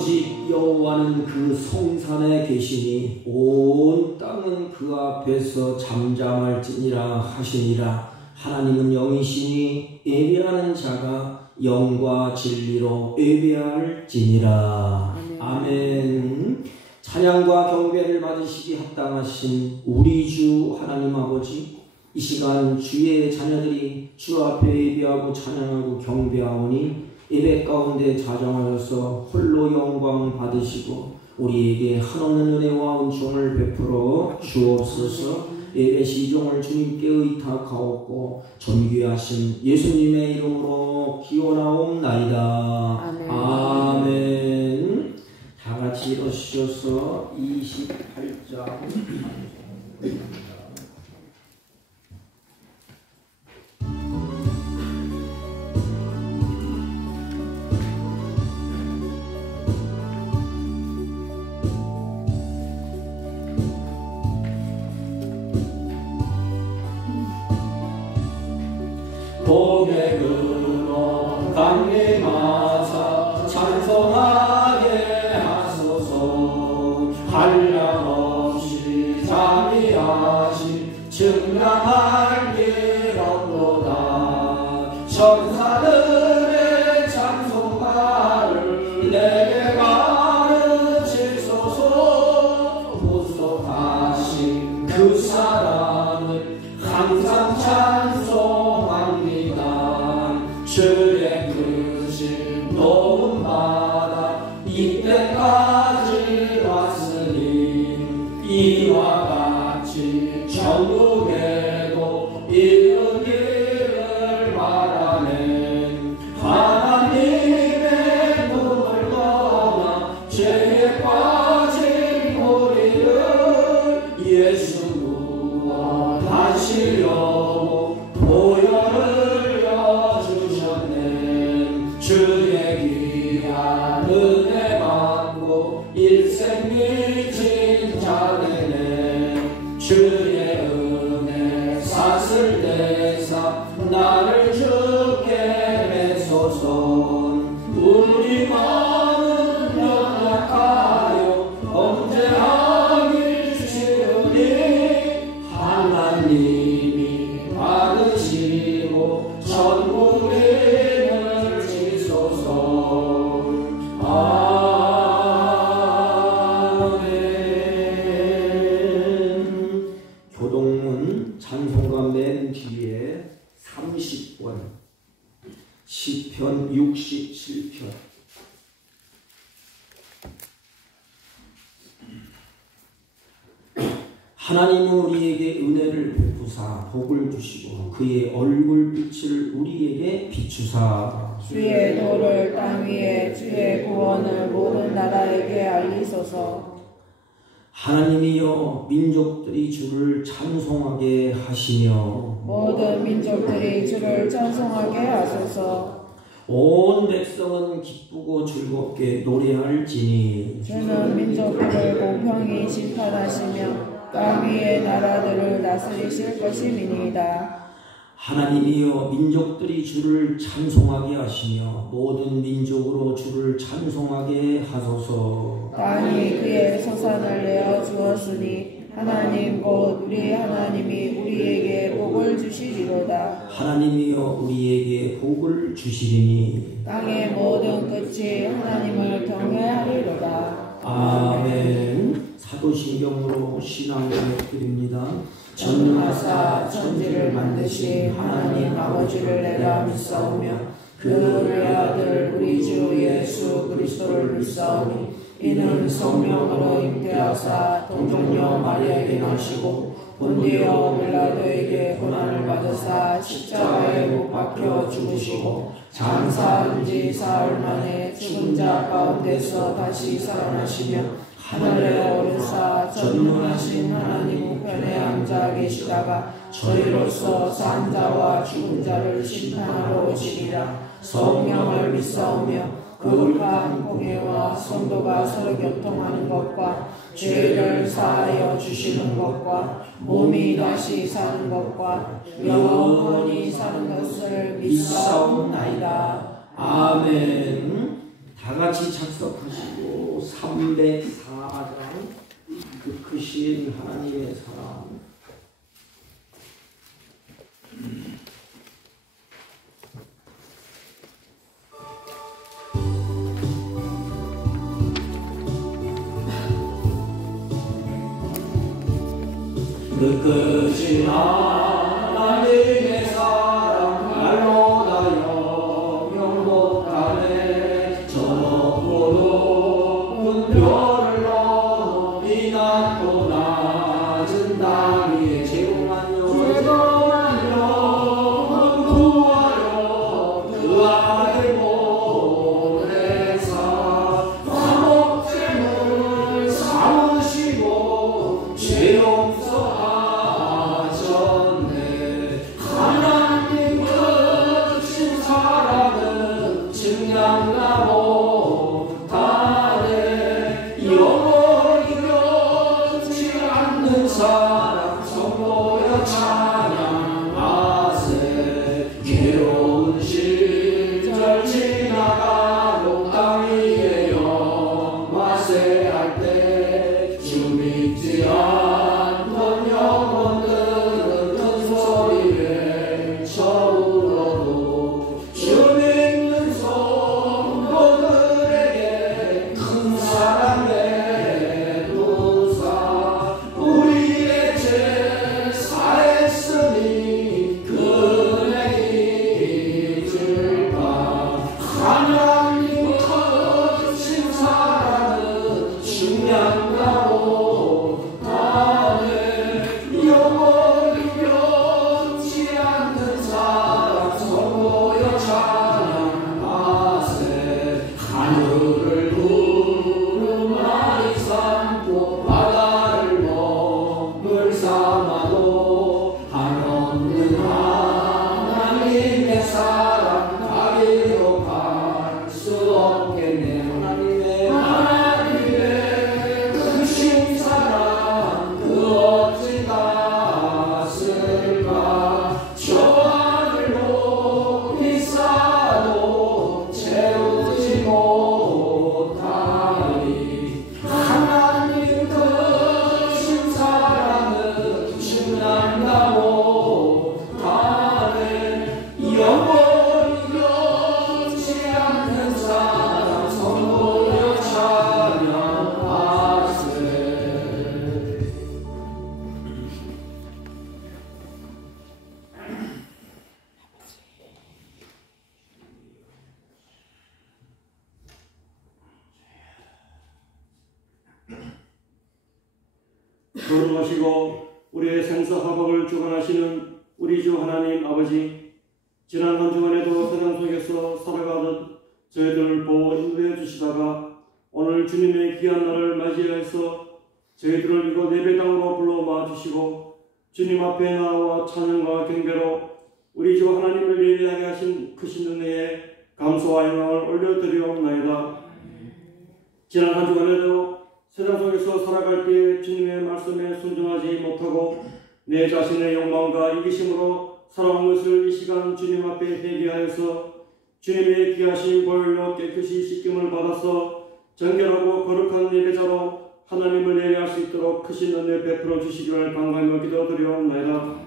오직 여호와는 그 성산에 계시니 온 땅은 그 앞에서 잠잠할지니라 하시니라. 하나님은 영이시니 예배하는 자가 영과 진리로 예배할지니라. 아멘. 찬양과 경배를 받으시기 합당하신 우리 주 하나님 아버지, 이 시간 주의 자녀들이 주 앞에 예배하고 찬양하고 경배하오니 예배 가운데 자정하여서 홀로 영광 받으시고 우리에게 한없는 은혜와 은총을 베풀어 주옵소서. 예배 시종을 주님께 의탁하옵고 존귀하신 예수님의 이름으로 기원하옵나이다. 아멘. 아멘. 다 같이 일어서셔서 28장 복의 근원 강림하사 찬송하게 하소서. 한량없이 자비하신 증량할 길 없도다. 천사들의 찬송가를 내게 가르치소서. 구속하신 그 사랑을 항상 찬송합니다. 주의 크신 도움받아 이때까지 왔으니 이와 같이 천국에도 이르기를 바라네. 하나님의 눈을 떠나 죄에 빠진 우리를 예수 구원하시려고 보혈을 여주셨네. 주의 귀한 은혜 받고 일생 미친 자네네. 주의 은혜 사슬 대사 나를 주께 매소서. 우리 마음은 연약하여 범죄하기 쉬우니 하나님이 받으시고 천국인을 지소서. 아멘. 교동문 찬송가 맨 뒤에 30권 시편 67편. 하나님은 우리에게 은혜를 베푸사 복을 주시고 그의 얼굴빛을 우리에게 비추사. 주의 도를 땅 위에 주의 구원을 모든 나라에게 알리소서. 하나님이여 민족들이 주를 찬송하게 하시며 모든 민족들이 주를 찬송하게 하소서. 온 백성은 기쁘고 즐겁게 노래할지니 주는 민족들을 공평히 심판하시며 땅 위의 나라들을 다스리실 것임이니이다. 하나님이여 민족들이 주를 찬송하게 하시며 모든 민족으로 주를 찬송하게 하소서. 땅이 그의 소산을 내어 주었으니 하나님 곧 우리 하나님이 우리에게 복을 주시리로다. 하나님이여 우리에게 복을 주시리니 땅의 모든 끝이 하나님을 경외하리로다. 아멘. 사도신경으로 신앙 고백드립니다. 전능하사 천지를 만드신 하나님 아버지를 내가 믿사오며 그의 아들 우리 주 예수 그리스도를 믿사오니 이는 성령으로 잉태하사 동정녀 마리아에게 나시고 본디오 빌라도에게 고난을 받으사 십자가에 못 박혀 죽으시고 장사한 지 사흘 만에 죽은 자 가운데서 다시 살아나시며 하늘에 오르사 전능하신 하나님 우편에 앉아 계시다가 저희로서 산 자와 죽은 자를 심판하러 오시리라. 성령을 믿사오며 거룩한 공예와 성도가 서로 교통하는 것과 죄를 사하여 주시는 것과 몸이 다시 사는 것과 영원히 사는 것을 믿사옵나이다. 아멘. 다 같이 작석하시고 304장 그 크신 하나님의 사랑. 그 크신 하나님의 사랑 말로 다 영영 못하네. 저 높고 높은 별을 넘어 이 낮고 낮은 땅 위에 제공한 영혼 구하여 그 아들 보내사 화목제물 삼으시고 죄 용서하셨네. 하나님 크신 사랑은 증량나 못하네. 영원히 변치 않는 사랑 선보여 찬양하세. 괴로운 시절 지나가고 땅 위에 영화세 할 때 주 믿지 않던 영혼들은 큰 소리 외쳐 울어도 주 믿는 성도들에게 큰 사랑 베푸사. 우리의 죄 사했으니 그네 잊을까. 하나님 크신 사랑은 중량나 못하네. 영원히 변치 않는 사랑 선보여 찬양하세. 하늘을 구름 많이 삼고 바다를 먹물 삼아도 한없는 하나님의 사랑 다리로 갈 수 없겠네. 하나님의 크신 사랑 그 어찌 닿았을까. 저 하늘 높이 쌓아도 채우지 못하리. 하나님 크신 사랑은 증량나 못하네. 영원히 변치 않는 사랑 선보여 찬양하세. 거룩하시고 우리의 생사화복을 주관하시는 우리 주 하나님 아버지, 지난 한 주간에도 세상 속에서 살아가듯 저희들을 보호 인도해 주시다가 오늘 주님의 귀한 날을 맞이해서 저희들을 이곳 예배당으로 불러 모아주시고 주님 앞에 나와 찬양과 경배로 우리 주 하나님을 예배하게 하신 크신 은혜에 감사와 영광을 올려드리옵나이다. 지난 한 주간에도 세상 속에서 살아갈 때 주님의 말씀에 순종하지 못하고 내 자신의 욕망과 이기심으로 살아온 것을 이 시간 주님 앞에 회개하여서 주님의 귀하신 보혈로 깨끗이 씻김을 받아서 정결하고 거룩한 예배자로 하나님을 예배할 수 있도록 크신 은혜 베풀어 주시기를 간구하며 기도드리옵나이다.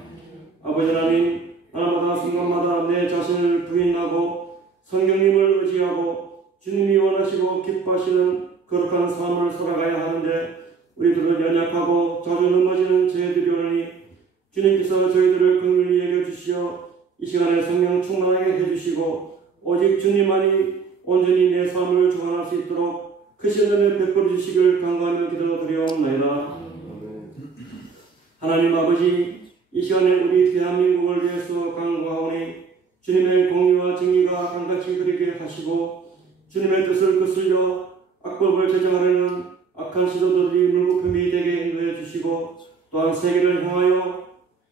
아버지 하나님, 날마다 순간마다 내 자신을 부인하고 성령님을 의지하고 주님이 원하시고 기뻐하시는 거룩한 삶을 살아가야 하는데 우리들은 연약하고 자주 넘어지는 저희들이 오니 주님께서 저희들을 긍휼히 여겨주시어 이 시간에 성령 충만하게 해주시고 오직 주님만이 온전히 내 삶을 주관할 수 있도록 크신 은혜 베풀어 주시길 간구하며 기도드리옵나이다. 하나님 아버지, 이 시간에 우리 대한민국을 위해서 간구하오니 주님의 공의와 정의가 강같이 그리게 하시고 주님의 뜻을 거슬려 악법을 제정하려는 악한 시도들이 물거품이 되게 인도해 주시고 또한 세계를 향하여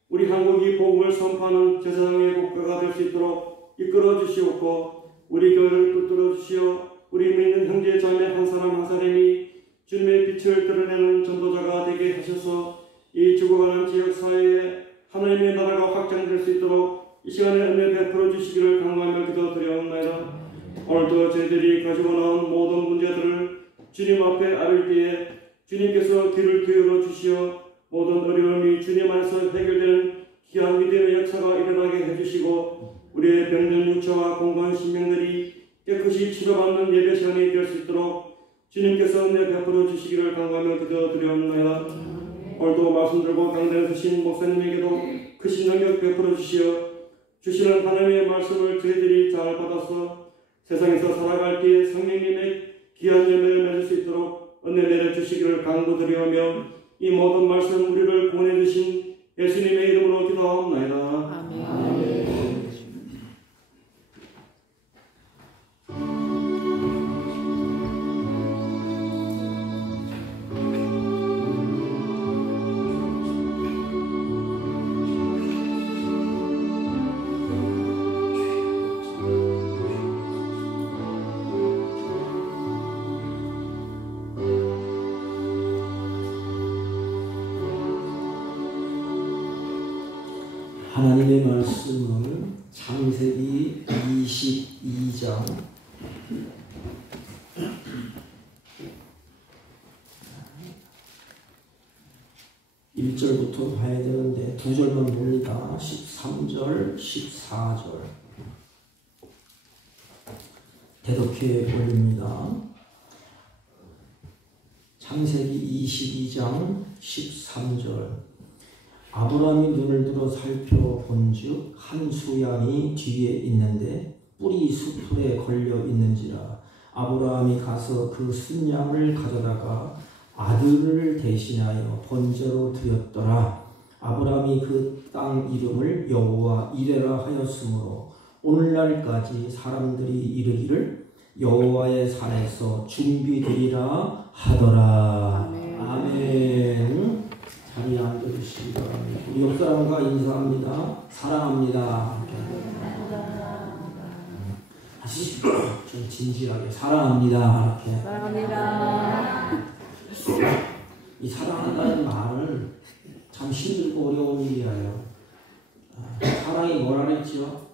우리 한국이 복음을 선포하는 제사장의 국가가 될 수 있도록 이끌어 주시옵고 우리 교회를 붙들어 주시어 우리 믿는 형제 자매 한 사람 한 사람이 주님의 빛을 드러내는 전도자가 되게 하셔서 이 죽어가는 지역 사회에 하나님의 나라가 확장될 수 있도록 이 시간에 은혜 베풀어 주시기를 간구하며 기도드리옵나이다. 오늘도 저희들이 가지고 나온 모든 문제들을 주님 앞에 아릴 때에 주님께서 길을 기울여 주시어 모든 어려움이 주님 안에서 해결되는 귀한 믿음의 역사가 일어나게 해주시고 우리의 병든 육체와 공고한 심령들이 깨끗이 치료받는 예배 시간이 될 수 있도록 주님께서 은혜 베풀어 주시기를 간구하며 기도드리옵나이다. 오늘도 말씀 들고 강단에 서신 목사님에게도 크신 능력 베풀어 주시는 하나님의 말씀을 저희들이 잘 받아서 세상에서 살아갈 때에 성령님의 귀한 열매를 맺을 수 있도록 은혜 내려주시기를 간구드리오며 이 모든 말씀 우리를 구원해 주신 예수님의 이름으로 기도하옵나이다. 아멘. 하나님의 말씀은 창세기 22장 1절부터 봐야 되는데 두 절만 봅니다. 13절, 14절 대독해 올립니다. 창세기 22장 13절 아브라함이 눈을 들어 살펴본즉 한 수양이 뒤에 있는데 뿔이 수풀에 걸려 있는지라 아브라함이 가서 그 순양을 가져다가 아들을 대신하여 번제로 드렸더라. 아브라함이 그 땅 이름을 여호와 이레라 하였으므로 오늘날까지 사람들이 이르기를 여호와의 산에서 준비되리라 하더라. 아멘. 자리에 앉아주시기 바랍니다. 우리 옆사람과 인사합니다. 사랑합니다. 다시 좀 진지하게 사랑합니다. 이렇게. 사랑합니다. 이 사랑한다는 말은 참 힘들고 어려운 일이에요. 사랑이 뭐라 그랬죠?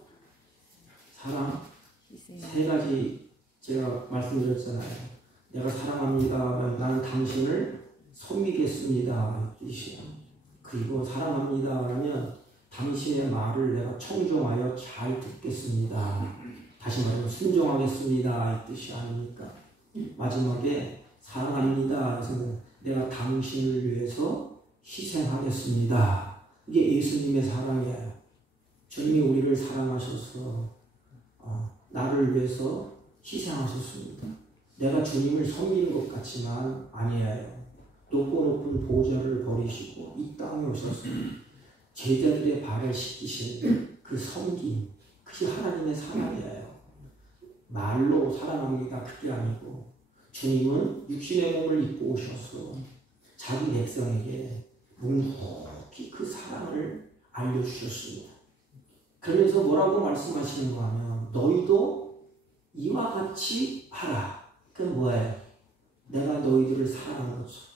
사랑 세 가지 제가 말씀드렸잖아요. 내가 사랑합니다. 나는 당신을 섬기겠습니다. 뜻이야. 그리고 사랑합니다. 하면 당신의 말을 내가 청종하여 잘 듣겠습니다. 다시 말하면 순종하겠습니다. 이 뜻이 아닙니까? 마지막에 사랑합니다. 그래서 내가 당신을 위해서 희생하겠습니다. 이게 예수님의 사랑이에요. 주님이 우리를 사랑하셔서 나를 위해서 희생하셨습니다. 내가 주님을 섬기는 것 같지만 아니에요. 높고 높은 보좌를 버리시고 이 땅에 오셔서 제자들의 발을 씻기신 그 섬김, 그게 하나님의 사랑이에요. 말로 사랑합니다. 그게 아니고 주님은 육신의 몸을 입고 오셔서 자기 백성에게 묵묵히 그 사랑을 알려주셨습니다. 그러면서 뭐라고 말씀하시는가 하면 너희도 이와 같이 하라. 그건 뭐예요? 내가 너희들을 사랑한 것처럼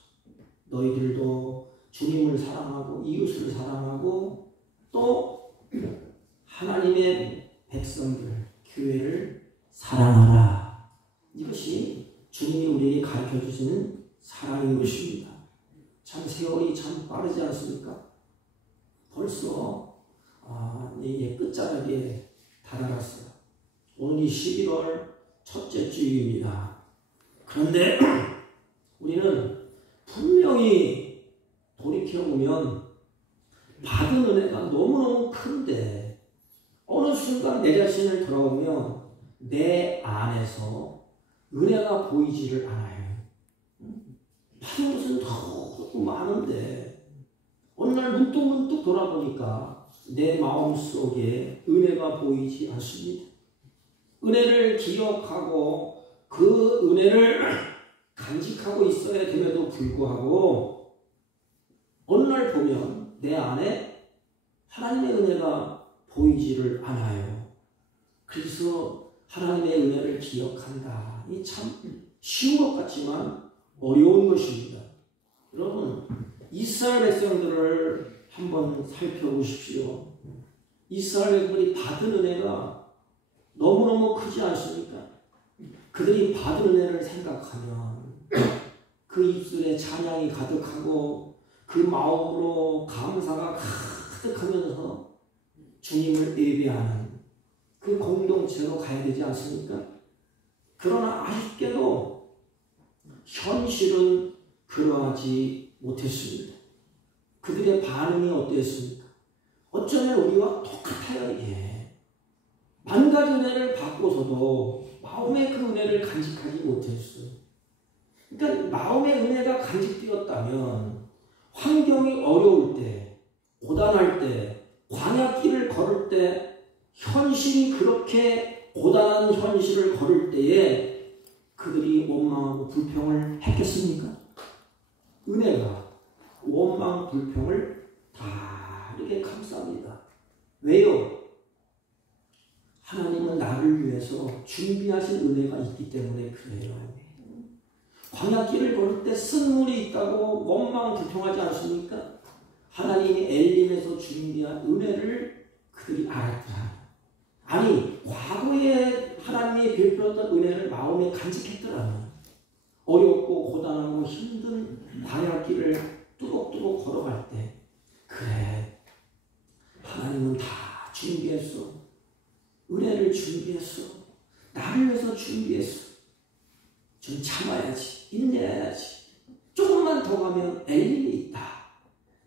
너희들도 주님을 사랑하고 이웃을 사랑하고 또 하나님의 백성들, 교회를 사랑하라. 이것이 주님이 우리에게 가르쳐주시는 사랑인 것입니다. 참 세월이 참 빠르지 않습니까? 벌써 이게 끝자락에 다다랐어요. 오늘이 11월 첫째 주일입니다. 그런데 우리는 분명히 돌이켜보면 받은 은혜가 너무너무 큰데 어느 순간 내 자신을 돌아보면 내 안에서 은혜가 보이지를 않아요. 받은 것은 너무 많은데 어느 날 문득문득 돌아보니까 내 마음속에 은혜가 보이지 않습니다. 은혜를 기억하고 그 은혜를 간직하고 있어야 됨에도 불구하고 어느 날 보면 내 안에 하나님의 은혜가 보이지를 않아요. 그래서 하나님의 은혜를 기억한다. 이 참 쉬운 것 같지만 어려운 것입니다. 여러분, 이스라엘 백성들을 한번 살펴보십시오. 이스라엘 백성들이 받은 은혜가 너무너무 크지 않습니까? 그들이 받은 은혜를 생각하면 그 입술에 찬양이 가득하고 그 마음으로 감사가 가득하면서 주님을 예배하는 그 공동체로 가야 되지 않습니까? 그러나 아쉽게도 현실은 그러하지 못했습니다. 그들의 반응이 어땠습니까? 어쩌면 우리와 똑같아요. 예. 만 가지 은혜를 받고서도 마음의 그 은혜를 간직하지 못했어요. 그러니까 마음의 은혜가 간직되었다면 환경이 어려울 때, 고단할 때, 광야길을 걸을 때, 현실이 그렇게 고단한 현실을 걸을 때에 그들이 원망하고 불평을 했겠습니까? 은혜가 원망, 불평을 다 이렇게 감쌉니다. 왜요? 하나님은 나를 위해서 준비하신 은혜가 있기 때문에 그래요. 광야길을 걸을 때 쓴물이 있다고 원망, 불평하지 않습니까? 하나님이 엘림에서 준비한 은혜를 그들이 알았더라. 아니, 과거에 하나님이 베풀었던 은혜를 마음에 간직했더라면 어렵고 고단하고 힘든 광야길을 뚜벅뚜벅 걸어갈 때 그래, 하나님은 다 준비했어. 은혜를 준비했어. 나를 위해서 준비했어. 좀 참아야지. 인내해야지. 조금만 더 가면 엘림이 있다.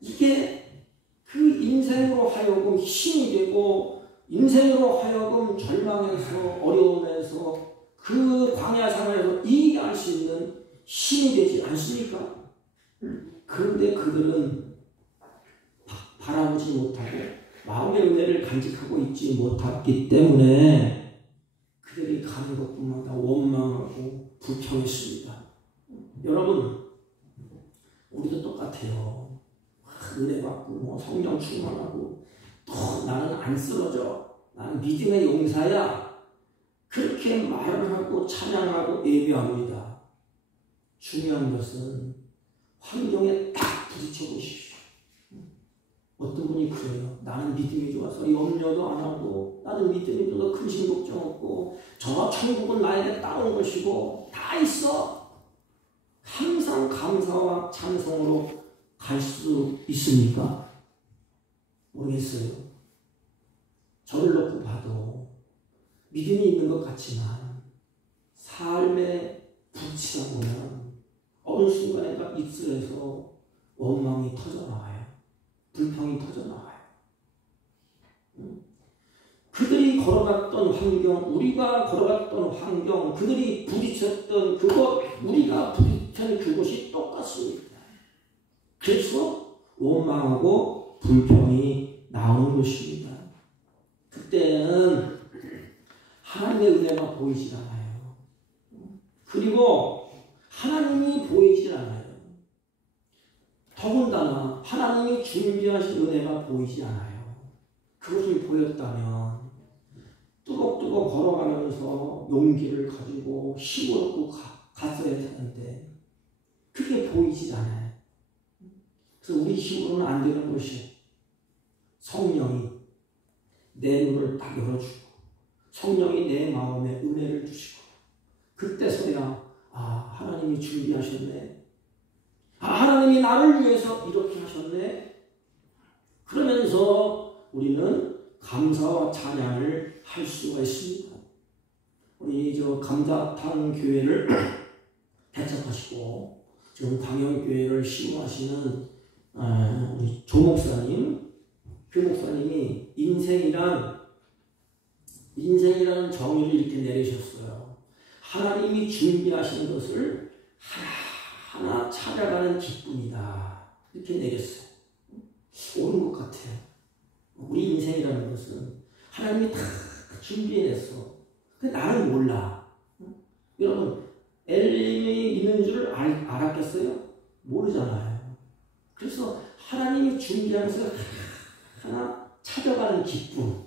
이게 그 인생으로 하여금 힘이 되고 인생으로 하여금 절망에서 어려움에서 그 광야 생활에서 이해할 수 있는 힘이 되지 않습니까? 그런데 그들은 바라보지 못하고 마음의 은혜를 간직하고 있지 못했기 때문에 그들이 가는 것뿐만 다 원망하고 불평했습니다. 여러분, 우리도 똑같아요. 은혜 받고 성령 충만하고 또 나는 안 쓰러져. 나는 믿음의 용사야. 그렇게 말을 하고 찬양하고 예배합니다. 중요한 것은 환경에 딱 부딪혀 보십시오. 어떤 분이 그래요. 나는 믿음이 좋아서 염려도 안 하고 나는 믿음이 좋아서 근심 걱정 없고 저 천국은 나에게 따온 것이고 다 있어. 항상 감사와 찬송으로 갈 수 있습니까? 모르겠어요. 저를 놓고 봐도 믿음이 있는 것 같지만 삶에 부딪히다 보면 어느 순간에 입술에서 원망이 터져나와요. 불평이 터져나와요. 그들이 걸어갔던 환경, 우리가 걸어갔던 환경, 그들이 부딪혔던 그것, 우리가 부딪힌 그것이 똑같습니다. 그래서 원망하고 불평이 나오는 것입니다. 그때는 하나님의 은혜가 보이질 않아요. 그리고 하나님이 보이질 않아요. 더군다나 하나님이 준비하신 은혜가 보이지 않아요. 그것을 보였다면 뚜벅뚜벅 걸어가면서 용기를 가지고 힘을 얻고 갔어야 되는데 그게 보이지 않아요. 그래서 우리 힘으로는 안 되는 것이 성령이 내 눈을 딱 열어주고 성령이 내 마음에 은혜를 주시고 그때서야 하나님이 준비하셨네. 하나님이 나를 위해서 이렇게 하셨네. 그러면서 우리는 감사와 찬양을 할 수가 있습니다. 우리 감자탕 교회를 개척하시고 지금 광영교회를 시무하시는 우리 조 목사님, 그 목사님이 인생이라는 정의를 이렇게 내리셨어요. 하나님이 준비하신 것을 하나 찾아가는 기쁨이다. 이렇게 내렸어요. 옳은 것 같아요. 우리 인생이라는 것은 하나님이 다 준비해냈어. 근데 나는 몰라. 여러분, 엘림이 있는 줄 알았겠어요? 모르잖아요. 그래서 하나님이 준비하면서 하나 찾아가는 기쁨.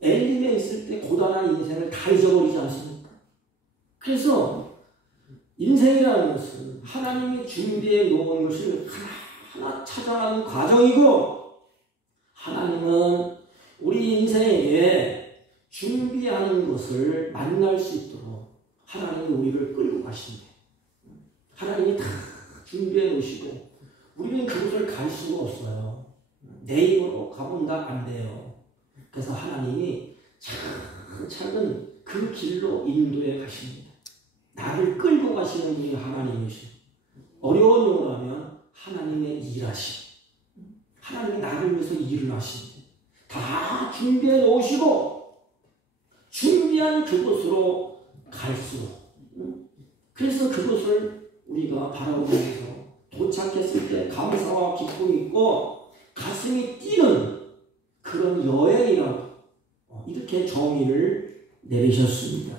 엘림에 있을 때 고단한 인생을 다 잊어버리지 않습니까? 그래서 인생이라는 것은 하나님이 준비해 놓은 것을 하나하나 찾아가는 과정이고 하나님은 우리 인생에 준비하는 것을 만날 수 있도록 하나님이 우리를 끌고 가신대. 하나님이 다 준비해 놓으시고 우리는 그곳을 갈 수가 없어요. 내 힘으로 가본다 안 돼요. 그래서 하나님이 차근차근 그 길로 인도해 가십니다. 나를 끌고 가시는 분이 하나님이시죠. 어려운 용어로 하면 하나님의 일하심. 하나님이 나를 위해서 일을 하십니다. 다 준비해 놓으시고 준비한 그곳으로 갈수록 그래서 그곳을 우리가 바라보면서 도착했을 때 감사와 기쁨이 있고 가슴이 뛰는 그런 여행이라고 이렇게 정의를 내리셨습니다.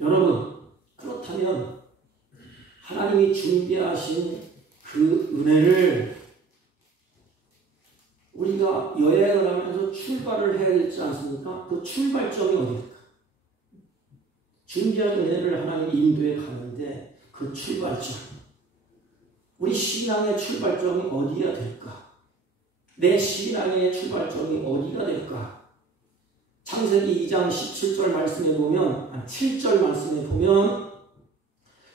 여러분 그렇다면 하나님이 준비하신 그 은혜를 우리가 여행을 하면서 출발을 해야 되지 않습니까? 그 출발점이 어디일까? 준비한 은혜를 하나님 인도에 가는데 그 출발점 우리 신앙의 출발점이 어디가 될까? 내 신앙의 출발점이 어디가 될까? 창세기 2장 17절 말씀에 보면 7절 말씀에 보면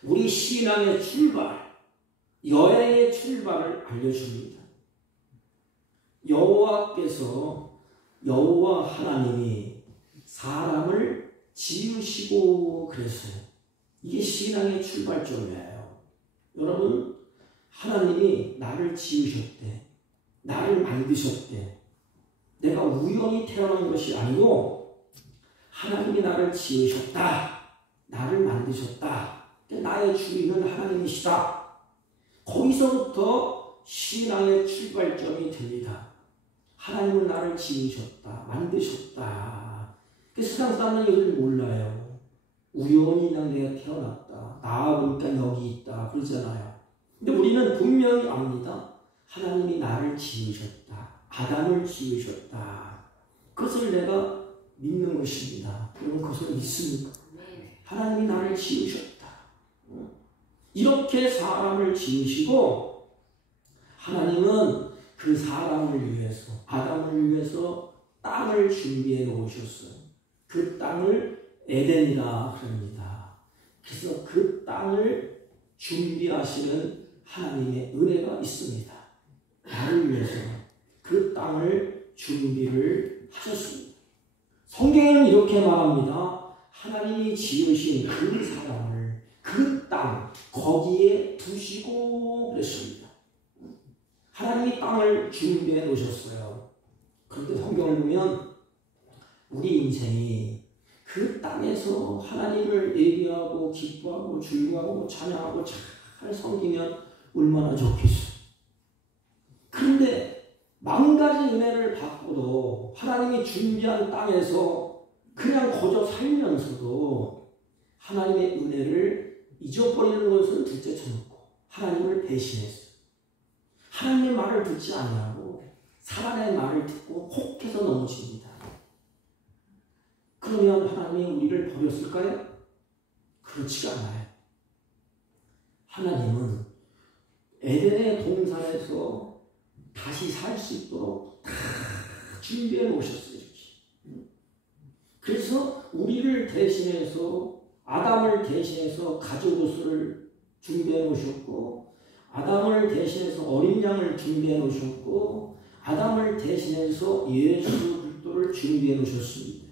우리 신앙의 출발, 여행의 출발을 알려줍니다. 여호와 하나님이 사람을 지으시고 그랬어요. 이게 신앙의 출발점이에요. 여러분 하나님이 나를 지으셨대. 나를 만드셨대. 내가 우연히 태어난 것이 아니고 하나님이 나를 지으셨다. 나를 만드셨다. 나의 주인은 하나님이시다. 거기서부터 신앙의 출발점이 됩니다. 하나님은 나를 지으셨다. 만드셨다. 세상 사람은 이걸 몰라요. 우연히 그냥 내가 태어났다. 나와보니까 여기 있다. 그러잖아요. 근데 우리는 분명히 압니다. 하나님이 나를 지으셨다. 아담을 지으셨다. 그것을 내가 믿는 것입니다. 여러분 그것을 믿습니까? 하나님이 나를 지으셨다. 이렇게 사람을 지으시고 하나님은 그 사람을 위해서 아담을 위해서 땅을 준비해 놓으셨어요. 그 땅을 에덴이라 합니다. 그래서 그 땅을 준비하시는 하나님의 은혜가 있습니다. 나를 위해서 그 땅을 준비를 하셨습니다. 성경에는 이렇게 말합니다. 하나님이 지으신 그 사람을 그 땅 거기에 두시고 그랬습니다. 하나님이 땅을 준비해 놓으셨어요. 그런데 성경을 보면 우리 인생이 그 땅에서 하나님을 예배하고 기뻐하고 즐거워하고 찬양하고 잘 섬기면 얼마나 좋겠어. 그런데 만가지 은혜를 받고도 하나님이 준비한 땅에서 그냥 거저 살면서도 하나님의 은혜를 잊어버리는 것은 둘째 쳐놓고 하나님을 배신했어요. 하나님의 말을 듣지 않냐고 사람의 말을 듣고 혹해서 넘어집니다. 그러면 하나님이 우리를 버렸을까요? 그렇지가 않아요. 하나님은 에덴의 동산에서 다시 살 수 있도록 다 준비해 놓으셨어요. 이렇게. 그래서 우리를 대신해서 아담을 대신해서 가죽옷을 준비해 놓으셨고 아담을 대신해서 어린 양을 준비해 놓으셨고 아담을 대신해서 예수 그리스도를 준비해 놓으셨습니다.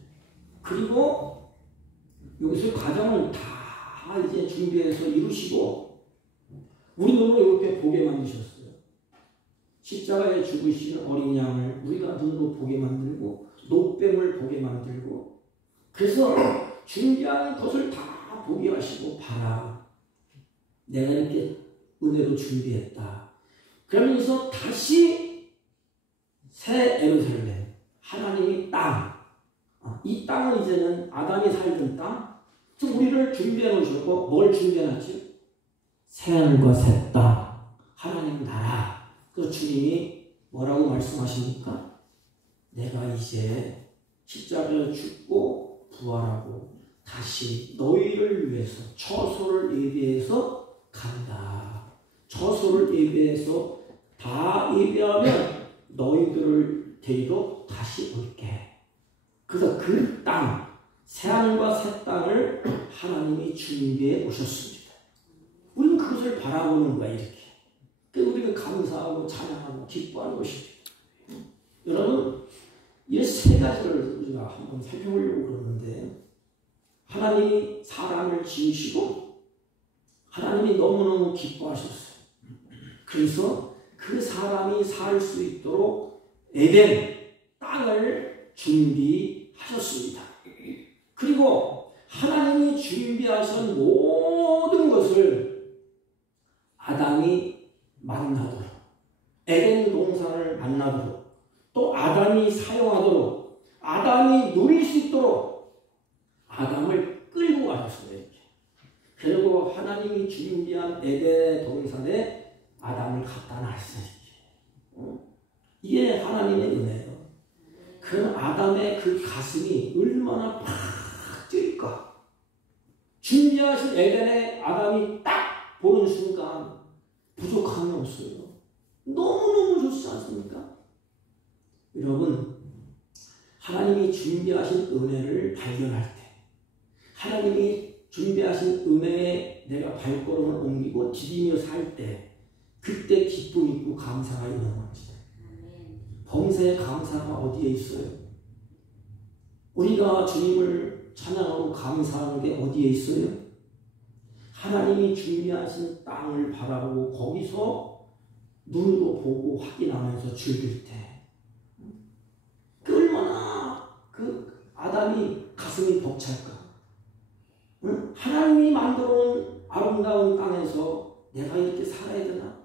그리고 여기서 가정을 다 이제 준비해서 이루시고 우리 눈으로 이렇게 보게 만드셨어요. 십자가에 죽으시는 어린 양을 우리가 눈으로 보게 만들고 노뱀을 보게 만들고 그래서 준비한 것을 다 보게 하시고 봐라. 내가 이렇게 은혜로 준비했다. 그러면서 다시 새 예루살렘 하나님이 땅 이 땅은 이제는 아담이 살던 땅 우리를 준비해 놓으셨고 뭘 준비해 놨지? 새하늘과 새 땅 하나님 나라. 그 주님이 뭐라고 말씀하십니까? 내가 이제 십자가에 죽고 부활하고 다시 너희를 위해서 처소를 예비해서 간다. 처소를 예비해서 다 예비하면 너희들을 데리러 다시 올게. 그래서 그 땅, 새하늘과 새 땅을 하나님이 준비해 오셨습니다. 우리는 그것을 바라보는 거야 이렇게. 감사하고 찬양하고 기뻐하는 것입니다. 여러분, 이 세 가지를 우리가 한번 살펴보려고 그러는데, 하나님이 사람을 지으시고 하나님이 너무너무 기뻐하셨어요. 그래서 그 사람이 살 수 있도록 에덴 땅을 준비하셨습니다. 그리고 하나님이 준비하신 모든 것을 아담이 만나도록, 에덴 동산을 만나도록, 또 아담이 사용하도록, 아담이 누릴 수 있도록 아담을 끌고 가셨어요. 이렇게. 그리고 하나님이 준비한 에덴 동산에 아담을 갖다 놨어요. 이게 하나님의 은혜예요. 그럼 아담의 그 가슴이 얼마나 팍 뛸까? 준비하신 에덴에 아담이 딱 보는 순간 부족함이 없어요. 너무너무 좋지 않습니까? 여러분, 하나님이 준비하신 은혜를 발견할 때, 하나님이 준비하신 은혜에 내가 발걸음을 옮기고 디디며 살 때, 그때 기쁨 있고 감사가 있는 겁니다. 범사의 감사가 어디에 있어요? 우리가 주님을 찬양하고 감사하는 게 어디에 있어요? 하나님이 준비하신 땅을 바라보고 거기서 눈으로 보고 확인하면서 즐길 때, 얼마나 그 아담이 가슴이 벅찰까? 하나님이 만들어온 아름다운 땅에서 내가 이렇게 살아야 되나?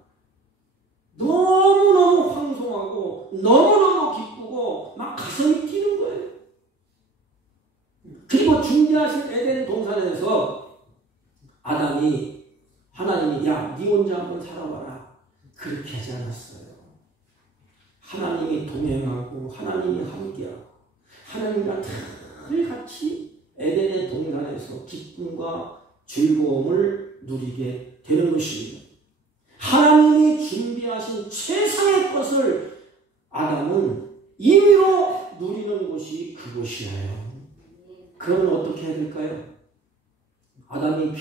너무너무 황송하고 너무너무 기쁘고 막 가슴이 뛰는 거예요. 그리고 준비하신 에덴 동산에서 아담이, 하나님이 야, 네 혼자 한번 살아봐라, 그렇게 하지 않았어요. 하나님이 동행하고 하나님이 함께하고 하나님과 늘 같이 에덴의 동산에서 기쁨과 즐거움을 누리게 되는 것입니다. 하나님이 준비하신 최상의 것을 아담은 임의로 누리는 것이 그것이에요. 그러면 어떻게 해야 될까요? 아담이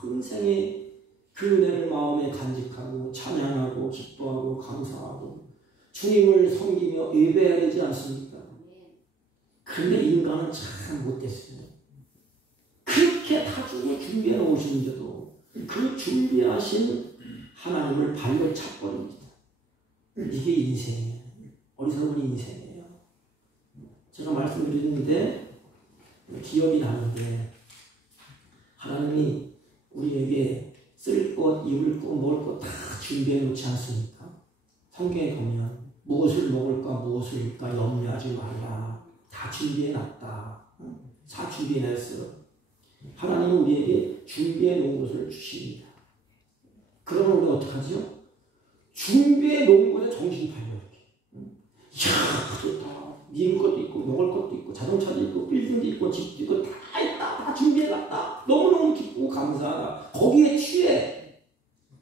평생에 그 은혜를 마음에 간직하고 찬양하고 기뻐하고 감사하고 주님을 섬기며 예배해야 되지 않습니까? 그런데 인간은 참 못됐어요. 그렇게 다 주고 준비해 놓으시는데도 그 준비하신 하나님을 발로 차버립니다. 이게 인생이에요. 어리석은 인생이에요. 제가 말씀드렸는데 기억이 나는데, 하나님이 우리에게 쓸 것, 입을 것, 먹을 것 다 준비해 놓지 않습니까? 성경에 보면 무엇을 먹을까 무엇을 입을까 염려하지 말라, 다 준비해 놨다. 다 준비해 놨어요. 하나님은 우리에게 준비해 놓은 것을 주십니다. 그러면 우리가 어떡하죠? 준비해 놓은 것에 정신이 팔려. 이야, 좋다. 입을 것도 있고 먹을 것도 있고 자동차도 있고 빌딩도 있고 집도 있고 다 있다. 다 준비해놨다. 너무너무 기쁘고 감사하다. 거기에 취해.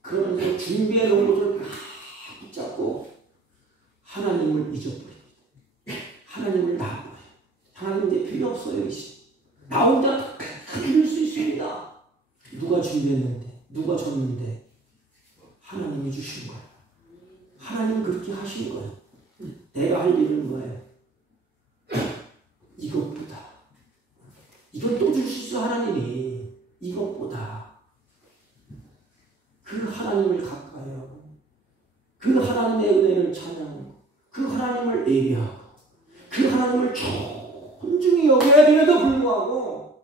그러면서 준비해 놓은 것을 막 붙잡고 하나님을 잊어버립니다. 하나님을 놔버려요. 하나님 이제 필요 없어요. 이제 나 혼자 다 이룰 수 있습니다. 누가 준비했는데, 누가 줬는데, 하나님이 주신 거예요. 하나님 그렇게 하신 거예요. 내가 할 일은 뭐예요? 이것보다, 이건 또 줄 수 있어. 하나님이 이것보다 그 하나님을 가까이하고 그 하나님의 은혜를 찬양하고 그 하나님을 예배하고 그 하나님을 존중히 여겨야 됨에도 불구하고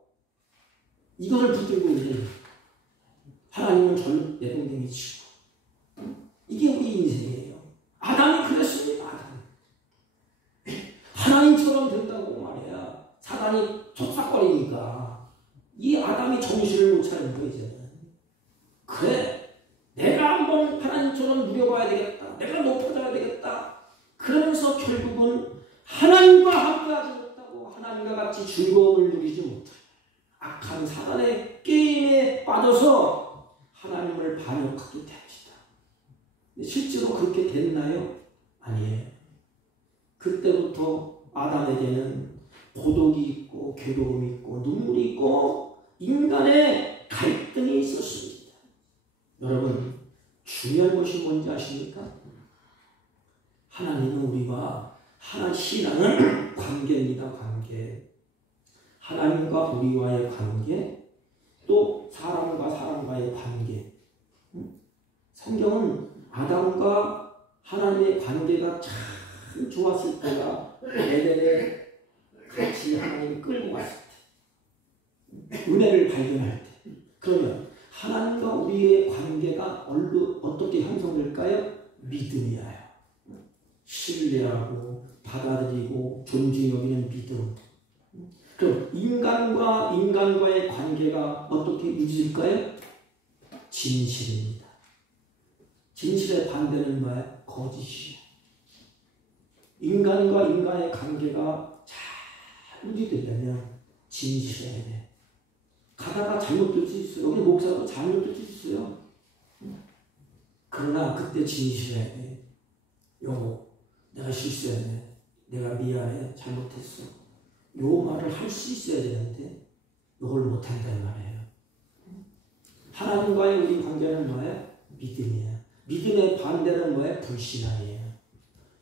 이것을 붙들고 있는 하나님은 저를 내 동생이 치고, 이게 우리 인생이에요. 아담이 그랬습니다. 아담. 하나님처럼 된다고 말해야 사단이 촉삭거리니까 이 아담이 정신을 못 차리는 거예요. 이제는. 그래, 내가 한번 하나님처럼 누려봐야 되겠다. 내가 높아져야 되겠다. 그러면서 결국은 하나님과 함께하지 못하고 하나님과 같이 즐거움을 누리지 못해요. 악한 사단의 게임에 빠져서 하나님을 반역하게 됩니다. 실제로 그렇게 됐나요? 아니에요. 그때부터 아담에게는 고독이 있고 괴로움이 있고 눈물이 있고 인간의 갈등이 있었습니다. 여러분, 중요한 것이 뭔지 아십니까? 하나님은 우리와 신앙은 관계입니다. 관계. 하나님과 우리와의 관계, 또 사람과 사람과의 관계. 성경은 아담과 하나님의 관계가 참 좋았을 때가 에덴에 같이 하나님이 끌고 갔을 때, 은혜를 발견할 때. 그러면 하나님과 우리의 관계가 어떻게 형성될까요? 믿음이에요. 신뢰하고 받아들이고 존중히 여기는 믿음. 그럼 인간과의 관계가 어떻게 유지될까요? 진실입니다. 진실의 반대는 뭐야? 거짓이야. 인간과 인간의 관계가 잘 유지되려면 진실해야 돼. 가다가 잘못될 수 있어요. 여기 목사도 잘못될 수 있어요. 그러나 그때 진실해야 돼. 여보, 내가 실수했네. 내가 미안해. 잘못했어. 요 말을 할 수 있어야 되는데 이걸 못한다는 말이에요. 하나님과의 우리 관계는 뭐예요? 믿음이에요. 믿음의 반대는 뭐예요? 불신앙이에요.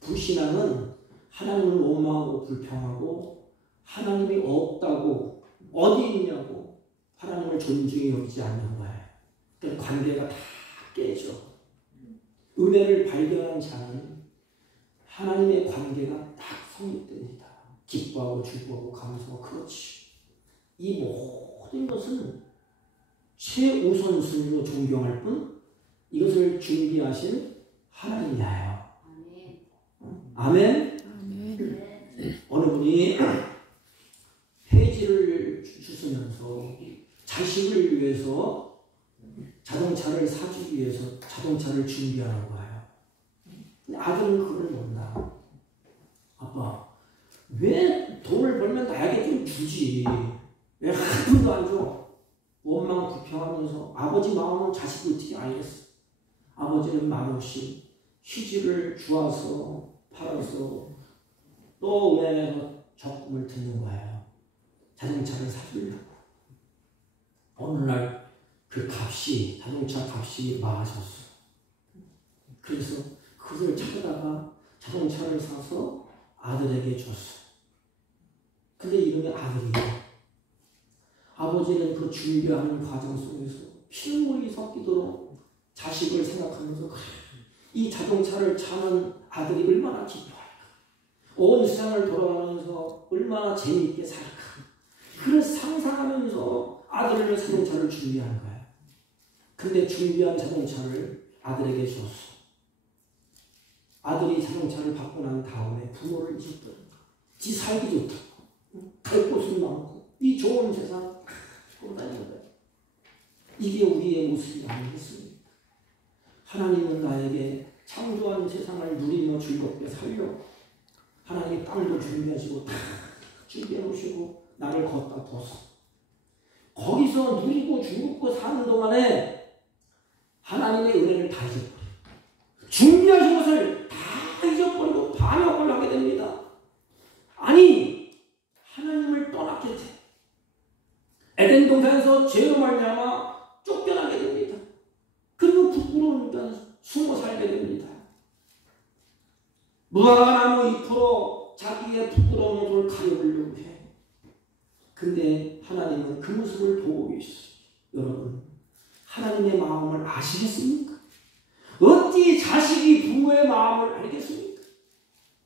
불신앙은 하나님을 원망하고 불평하고 하나님이 없다고 어디 있냐고 하나님을 존중히 여기지 않는 거예요. 그러니까 관계가 다 깨져. 은혜를 발견한 자는 하나님의 관계가 딱 성립됩니다. 기뻐하고 즐거워하고 감사하고 그렇지. 이 모든 것은 최우선순위로 존경할 뿐 이것을 준비하신 하나님이에요. 아멘. 아멘. 어느 분이 폐지를 주시면서 자식을 위해서 자동차를 사주기 위해서 자동차를 준비하는 거예요. 근데 아들은 그걸 못나. 아빠, 왜 돈을 벌면 나에게 좀 주지? 왜 한 푼도 안 줘? 원망 불평하면서 아버지 마음은 자식을 어떻게 알겠어? 아버지는 말없이 휴지를 주워서 팔아서 또 은행에서 적금을 드는 거예요. 자동차를 사주려고. 어느 날 그 값이, 자동차 값이 많아졌어. 그래서 그것을 찾아다가 자동차를 사서 아들에게 줬어. 근데 이름이 아들이야. 아버지는 그 준비하는 과정 속에서 피눈물이 섞이도록 자식을 생각하면서 이 자동차를 차는 아들이 얼마나 기뻐할까. 온 세상을 돌아가면서 얼마나 재미있게 살까. 그걸 상상하면서 아들을 자동차를 준비하는 거야. 근데 준비한 자동차를 아들에게 줬어. 아들이 자동차를 받고 난 다음에 부모를 잊었더니 지 살기 좋다고 갈 곳은 많고 이 좋은 세상 돌아다니는 거야. 이게 우리의 모습이 아니겠습니까? 하나님은 나에게 창조한 세상을 누리며 즐겁게 살려고 하나님이 땅도 준비하시고 다 준비해 놓으시고 나를 걷다 뒀어. 거기서 누리고 즐겁고 사는 동안에 하나님의 은혜를 다 잊어버려. 준비하신 것을 다 잊어버리고 반역을 하게 됩니다. 아니, 하나님을 떠났게 돼. 에덴 동산에서 죄로 말미암아 쫓겨나게 됩니다. 그리고 부끄러우니까 숨어 살게 됩니다. 무화과나무 잎으로 자기의 부끄러운 것을 가려보려고 해. 근데 하나님은 그 모습을 보고 계시죠. 여러분, 하나님의 마음을 아시겠습니까? 어찌 자식이 부모의 마음을 알겠습니까?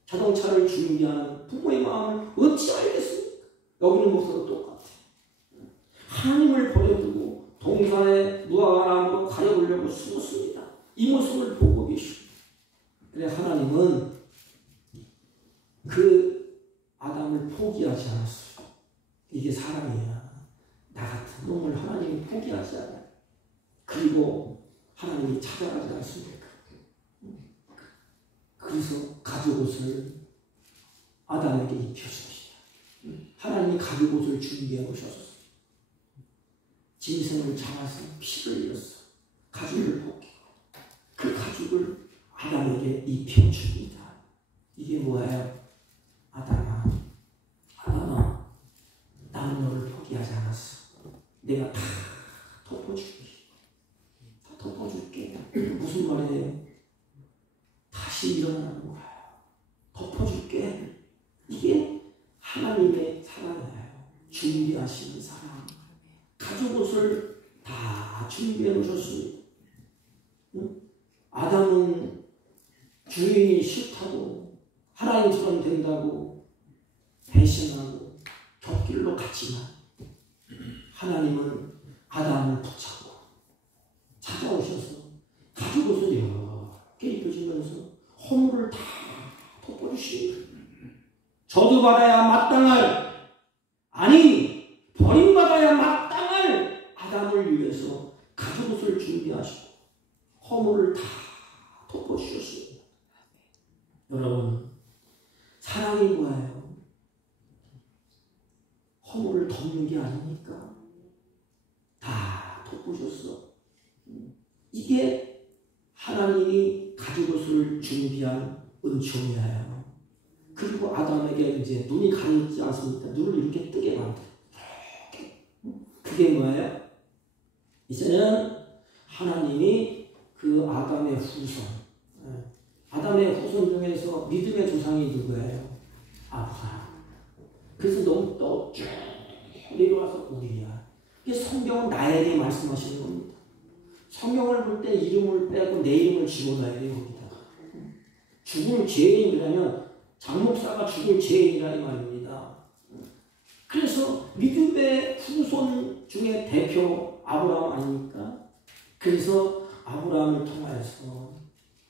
자동차를 준비하는 부모의 마음을 어찌 알겠습니까? 여기는 모습도 똑같아요. 하나님을 버려두고 동산에 무화과나무로 가려보려고 숨었습니다. 이 모습을 보고 계시고. 그래 하나님은 그 아담을 포기하지 않았어요. 이게 사람이야. 나 같은 놈을 하나님이 포기하지 않아요. 그리고 하나님이 찾아가지 않습니까? 그래서 가죽옷을 아담에게 입혀줍니다. 하나님이 가죽옷을 준비해 오셨어요. 짐승을 잡아서 피를 흘렸어. 가죽을 벗기고 그 가죽을 아담에게 입혀줍니다. 이게 뭐예요? 아담아, 나는 너를 포기하지 않았어. 내가 다 덮어줄게. 다 덮어줄게. 무슨 돼요. 다시 일어나는 거예요. 덮어줄게. 이게 하나님의 사랑이에요. 준비하시는 사랑. 가죽 옷을 다 준비해 놓으셨습니다. 아담은 주인이 싫다고 하나님처럼 된다고 배신하고 곁길로 갔지만 하나님은 아담을 붙잡고 찾아오셔서 가죽 옷을 이렇게 입혀주면서 허물을 다 덮어주십니다. 저주받아야 마땅할, 아니 버림받아야 마땅할 아담을 위해서 가죽 옷을 준비하시고 허물을 다 덮어주셨습니다. 여러분, 사랑이 뭐예요? 허물을 덮는 게 아닙니까? 다 덮으셨어. 이게 하나님이 가죽 옷을 준비한 은총이에요. 그리고 아담에게 이제 눈이 가려있지 않습니까? 눈을 이렇게 뜨게 만들어요. 그게 뭐예요? 이제는 하나님이 그 아담의 후손, 아담의 후손 중에서 믿음의 조상이 누구예요? 아브라함. 그래서 너무 또 쭉 내려와서 우리야. 이게 성경은 나에게 말씀하시는 겁니다. 성경을 볼 때 이름을 빼고 내 이름을 집어넣어야 돼요. 여기다가. 죽을 죄인이라면 장목사가 죽을 죄인이라 이 말입니다. 그래서 믿음의 후손 중에 대표 아브라함 아닙니까? 그래서 아브라함을 통해서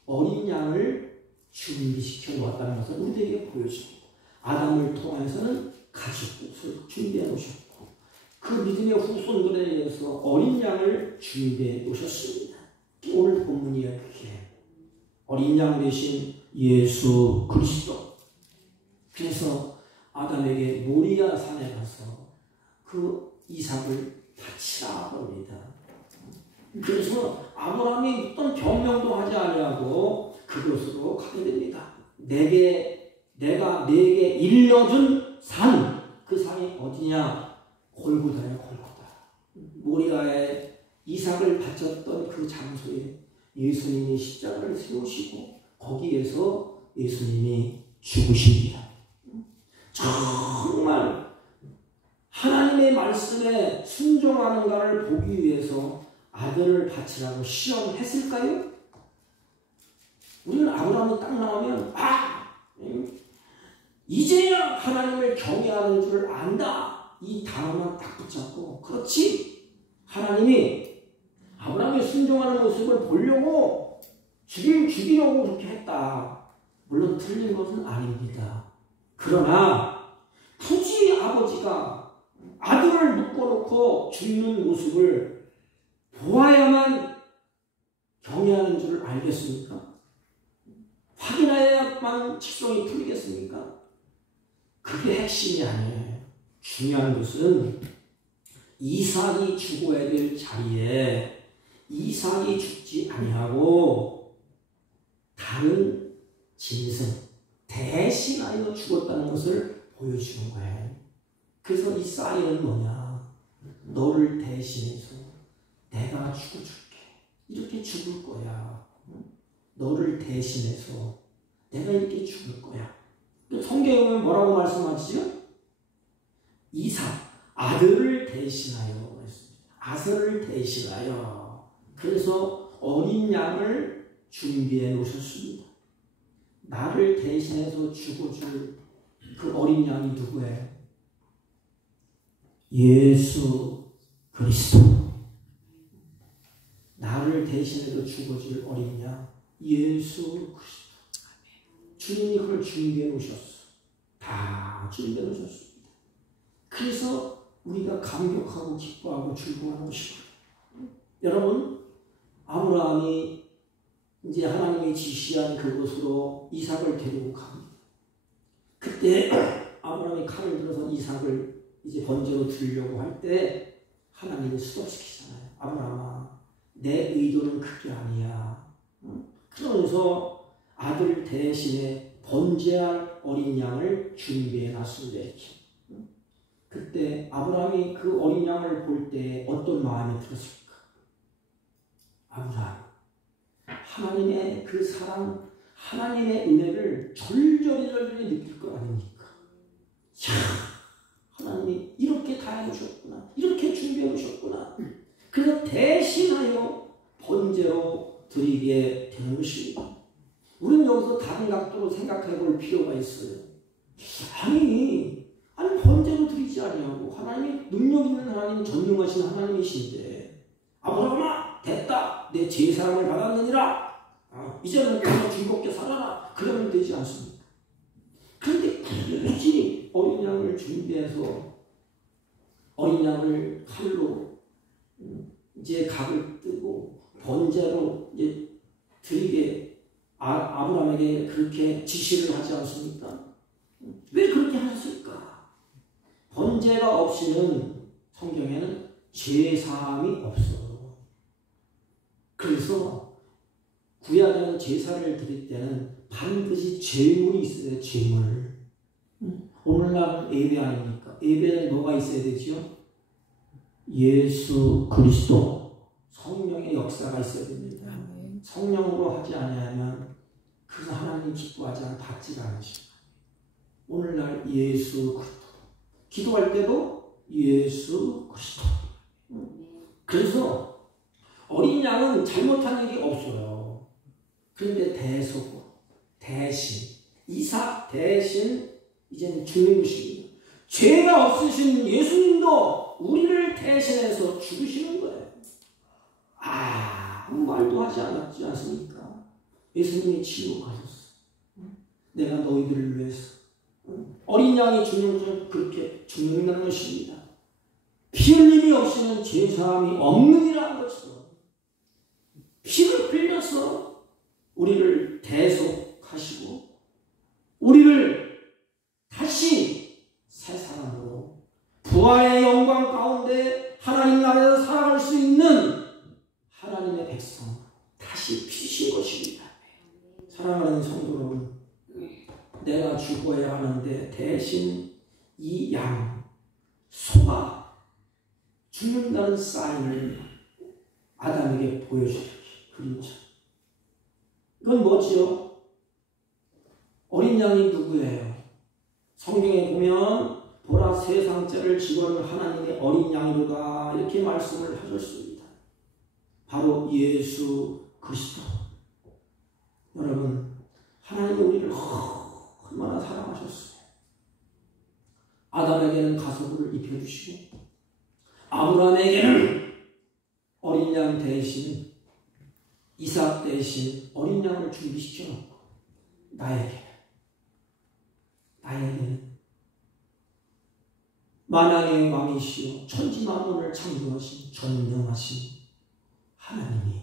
어린 양을 준비시켜 놓았다는 것을 우리에게 보여줍니다. 아담을 통해서는 가죽옷을 준비해 놓으셨고 그 믿음의 후손들에 의해서 어린 양을 준비해 놓으셨습니다. 오늘 본문이에요. 그게 어린 양 대신 예수 그리스도. 그래서 아담에게 모리아 산에 가서 그 이삭을 바치라 합니다. 그래서 아브라함이 어떤 변명도 하지 아니하고 그곳으로 가게 됩니다. 내가 네게 일러준 산, 그 산이 어디냐? 골고다야, 골고다. 모리아에 이삭을 바쳤던 그 장소에 예수님이 십자가를 세우시고 거기에서 예수님이 죽으십니다. 정말 하나님의 말씀에 순종하는가를 보기 위해서 아들을 바치라고 시험했을까요? 우리는 아브라함이 딱 나오면 이제야 하나님을 경외하는 줄 안다. 이 단어만 딱 붙잡고 그렇지. 하나님이 아브라함이 순종하는 모습을 보려고 죽이려고 그렇게 했다. 물론 틀린 것은 아닙니다. 그러나 굳이 아버지가 아들을 묶어놓고 죽는 모습을 보아야만 경외하는 줄 알겠습니까? 확인해야만 직성이 풀리겠습니까? 그게 핵심이 아니에요. 중요한 것은 이삭이 죽어야 될 자리에 이삭이 죽지 아니하고 다른 짐승 대신하여 죽었다는 것을 보여주는 거예요. 그래서 이 사인은 뭐냐? 너를 대신해서 내가 죽어줄게. 이렇게 죽을 거야. 너를 대신해서 내가 이렇게 죽을 거야. 성경에 뭐라고 말씀하시죠? 이삭, 아들을 대신하여 그랬습니다. 아들을 대신하여. 그래서 어린 양을 준비해 놓으셨습니다. 나를 대신해서 죽어줄 그 어린 양이 누구예요? 예수 그리스도. 나를 대신해서 죽어줄 어린 양 예수 그리스도. 주님이 그걸 준비해 놓으셨어. 다 준비해 놓으셨습니다. 그래서 우리가 감격하고 기뻐하고 즐거워하고 싶어요. 여러분, 아브라함이 이제 하나님이 지시한 그곳으로 이삭을 데리고 갑니다. 그때 아브라함이 칼을 들어서 이삭을 이제 번제로 드리려고 할 때 하나님이 스톱시키잖아요. 아브라함아, 내 의도는 그게 아니야. 그러면서 아들 대신에 번제할 어린 양을 준비해 놨습니다. 그때 아브라함이 그 어린 양을 볼 때 어떤 마음이 들었을까? 아브라함, 하나님의 그 사랑, 하나님의 은혜를 절절히 느낄 거 아닙니까? 야, 하나님이 이렇게 다 해놓으셨구나. 이렇게 준비해 놓으셨구나. 그래서 대신하여 번제로 드리게 되는 것입니다. 우리는 여기서 다른 각도로 생각해 볼 필요가 있어요. 아니 번제로 드리지 않냐고. 하나님이 능력 있는 하나님, 전능하신 하나님이신데 아브라함아 됐다. 내 제사함을 받았느니라. 이제는 그냥 즐겁게 살아라. 그러면 되지 않습니까? 그런데 굳이 어린 양을 준비해서 어린 양을 칼로 이제 각을 뜨고 번제로 이제 드리게 아브라함에게 그렇게 지시를 하지 않습니까? 왜 그렇게 하셨을까? 번제가 없이는 성경에는 제사함이 없어. 그래서 구약에는 제사를 드릴 때는 반드시 제물이 있어야 제물. 오늘날은 예배 아닙니까? 예배는 뭐가 있어야 되죠? 예수 그리스도, 성령의 역사가 있어야 됩니다. 성령으로 하지 않으면 그 하나님 기뻐하지 않아 받지가 않으십니다. 오늘날 예수 그리스도, 기도할 때도 예수 그리스도. 그래서 어린 양은 잘못한 일이 없어요. 그런데 대속으로, 대신, 이삭 대신 이제는 죽는 것입니다. 죄가 없으신 예수님도 우리를 대신해서 죽으시는 거예요. 아무 말도 하지 않았지 않습니까? 예수님이 지옥하셨어. 내가 너희들을 위해서. 어린 양이 죽는 것은 그렇게 죽는다는 것입니다. 피 흘림이 없이는 제사함이 없느니라는 것이죠. 피를 흘려서 우리를 대속하시고 우리를 다시 새 사람으로 부활의 영광 가운데 하나님 나라에서 살아갈 수 있는 하나님의 백성 다시 피신 것입니다. 사랑하는 성도 여러분, 내가 죽어야 하는데 대신 이 양, 소가 죽는다는 사인을 아담에게 보여주셨지. 그림자. 이건 뭐지요? 어린 양이 누구예요? 성경에 보면 보라 세상죄를 지고는 하나님의 어린 양이로다 이렇게 말씀을 하셨습니다. 바로 예수 그리스도. 여러분, 하나님은 우리를 얼마나 사랑하셨어요. 아담에게는 가소부를 입혀주시고 아브라함에게는 어린 양 대신 이삭 대신 어린 양을 준비시켜놓고 나에게는 만왕의 왕이시오 천지만물을 창조하신 전능하신 하나님이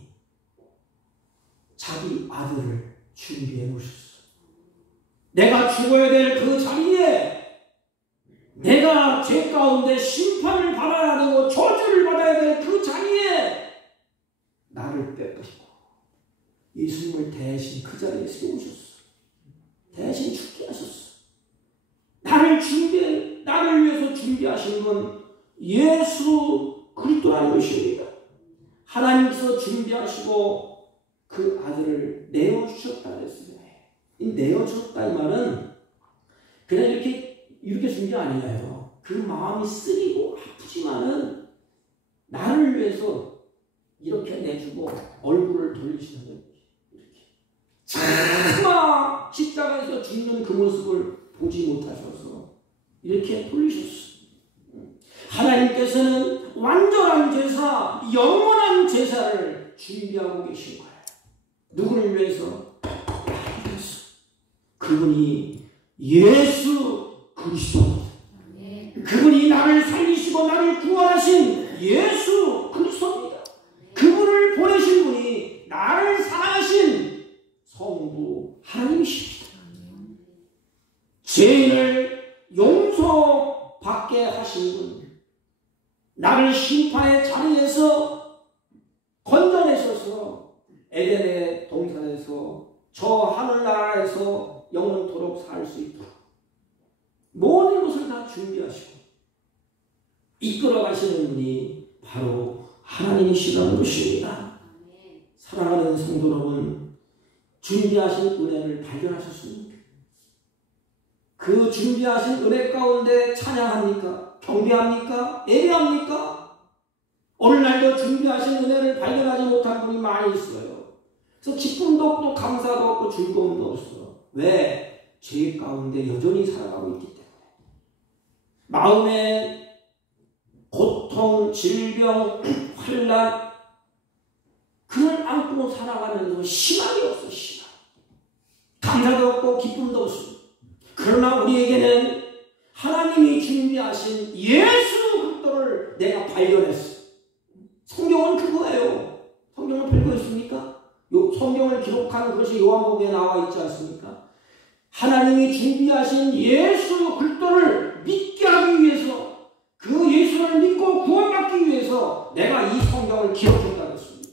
자기 아들을 준비해 놓으셨어. 내가 죽어야 될 그 자리에 내가 죄 가운데 심판을 받아야 되고 저주를 받아야 될 그 자리에 나를 빼버리고 예수님을 대신 그 자리에 세우셨어. 대신 죽게 하셨어. 나를 위해서 준비하신 건 예수 그리스도라는 것입니다. 하나님께서 준비하시고 그 아들을 내어주셨다 그랬어요. 이 내어주셨다 이 말은 그냥 이렇게 준 게 아니에요. 그 마음이 쓰리고 아프지만은 나를 위해서 이렇게 내주고 얼굴을 돌리시는 거예요. 이렇게 차마 십자가에서 죽는 그 모습을 보지 못하셔서 이렇게 돌리셨어요. 하나님께서는 완전한 제사, 영원한 제사를 준비하고 계신 거예요. 누구를 위해서? 그분이 예수 그리스도입니다. 그분이 나를 살리시고 나를 구원하신 예수 그리스도입니다. 그분을 보내신 분이 나를 사랑하신 성부 하나님이십니다. 죄인을 용서받게 하신 분, 나를 심판의 자리에서 건져내셔서 에덴의 동산에서 저 하늘나라에서 영원토록 살 수 있도록 모든 것을 다 준비하시고 이끌어 가시는 분이 바로 하나님이시라는 것입니다. 사랑하는 성도 여러분, 준비하신 은혜를 발견하셨습니까? 그 준비하신 은혜 가운데 찬양합니까? 경배합니까? 예배합니까? 오늘날도 준비하신 은혜를 발견하지 못한 분이 많이 있어요. 그래서 기쁨도 없고 감사도 없고 즐거움도 없어요. 왜? 죄 가운데 여전히 살아가고 있기 때문에. 마음에 고통, 질병, 환난 그걸 안고 살아가면서 희망이 없어. 희망. 감사도 없고 기쁨도 없습니다. 그러나 우리에게는 하나님이 준비하신 예수 그리스도를 내가 발견했어. 성경은 그거예요. 성경을 펼고 있습니까? 성경을 기록한 것이 요한복음에 나와 있지 않습니까? 하나님이 준비하신 예수 그리스도를 믿게 하기 위해서, 그 예수를 믿고 구원받기 위해서 내가 이 성경을 기록했다고 했습니다.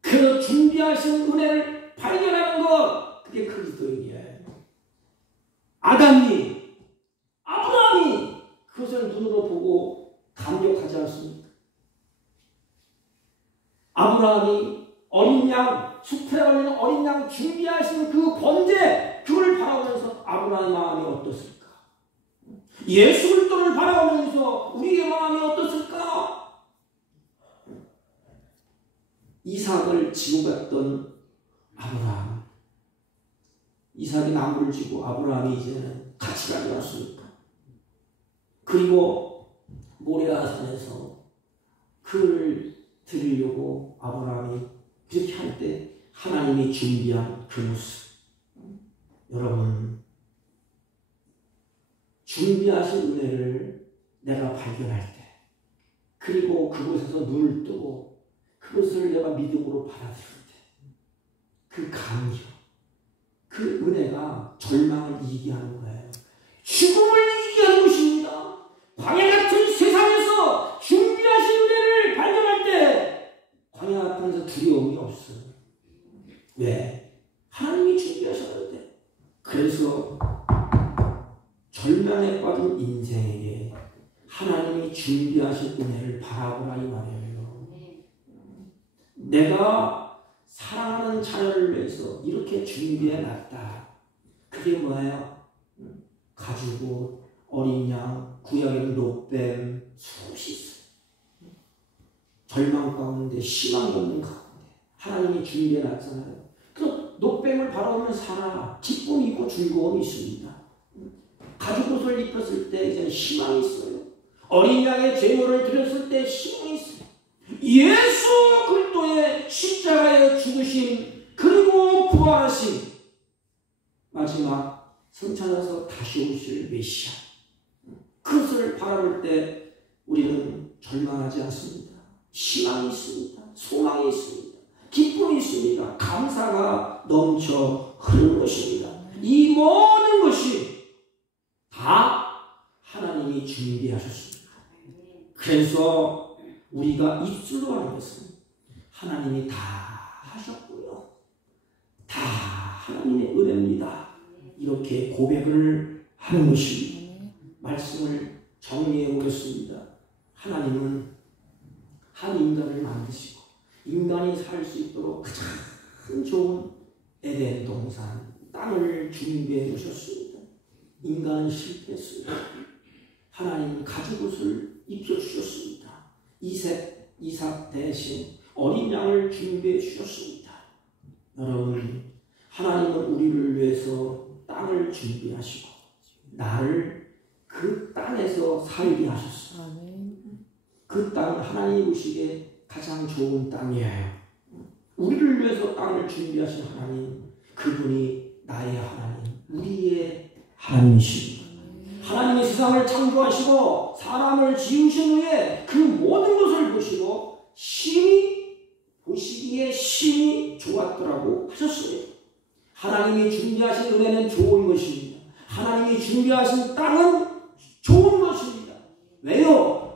그 준비하신 은혜를 발견하는 것, 그게 그리스도인이에요. 아브라함이 그것을 눈으로 보고 감격하지 않습니까? 아브라함이 어린 양, 숲에 걸리는 어린 양 준비하신 그 번제, 그걸 바라보면서 아브라함의 마음이 어떻을까? 예수 그리스도를 바라보면서 우리의 마음이 어떻을까? 이삭을 지고 갔던 아브라함. 이삭이 나무를 지고 아브라함이 이제는 같이 가지 않습니까? 그리고 모리아산에서 그를 드리려고 아브라함이 그렇게 할 때 하나님이 준비한 그 모습. 여러분, 준비하신 은혜를 내가 발견할 때, 그리고 그곳에서 눈을 뜨고 그것을 내가 믿음으로 받아들일 때, 그 감격, 그 은혜가 절망을 이기게 하는 거예요. 죽음을 이기게 하는 것입니다. 광야 같은 세상에서 준비하신 은혜를 발견할 때 광야 같은 데서 두려움이 없어요. 왜? 하나님이 준비하셨는데. 그래서 절망에 빠진 인생에게 하나님이 준비하신 은혜를 바라보라 이 말이에요. 내가 사랑하는 자녀를 위해서 이렇게 준비해놨다. 그게 뭐예요? 가지고 어린 양, 구약에는 롯뱀 수없이 있어요. 절망 가운데, 희망이 없는 가운데 하나님이 준비해놨잖아요. 그래서 롯뱀을 바라보면 살아. 기쁨이 있고 즐거움이 있습니다. 가죽 옷을 입혔을 때 이제 희망이 있어요. 어린 양의 제물을 드렸을 때 희망이 있어요. 예수 그리스도의 십자가의 죽으심, 그리고 부활하심, 마지막 성찬에서 다시 오실 메시아, 그것을 바라볼 때 우리는 절망하지 않습니다. 희망이 있습니다. 소망이 있습니다. 기쁨이 있습니다. 감사가 넘쳐 흐르는 것입니다. 이 모든 것이 다 하나님이 준비하셨습니다. 그래서 우리가 입술로 하는 것은 하나님이 다 하셨고요. 다 하나님의 은혜입니다. 이렇게 고백을 하는 것입니다. 말씀을 정리해 보겠습니다. 하나님은 한 인간을 만드시고 인간이 살 수 있도록 가장 좋은 에덴 동산, 땅을 준비해 주셨습니다. 인간은 실패했습니다. 하나님은 가죽옷을 입혀주셨습니다. 이삭 대신 어린 양을 준비해 주셨습니다. 여러분, 하나님은 우리를 위해서 땅을 준비하시고 나를 그 땅에서 살게 하셨어요. 그 땅은 하나님이 보시기에 가장 좋은 땅이에요. 우리를 위해서 땅을 준비하신 하나님, 그분이 나의 하나님, 우리의 하나님이십니다. 하나님이 세상을 창조하시고 사람을 지으신 후에 그 모든 것을 보시고 보시기에 심히 좋았더라고 하셨어요. 하나님이 준비하신 은혜는 좋은 것입니다. 하나님이 준비하신 땅은 좋은 것입니다. 왜요?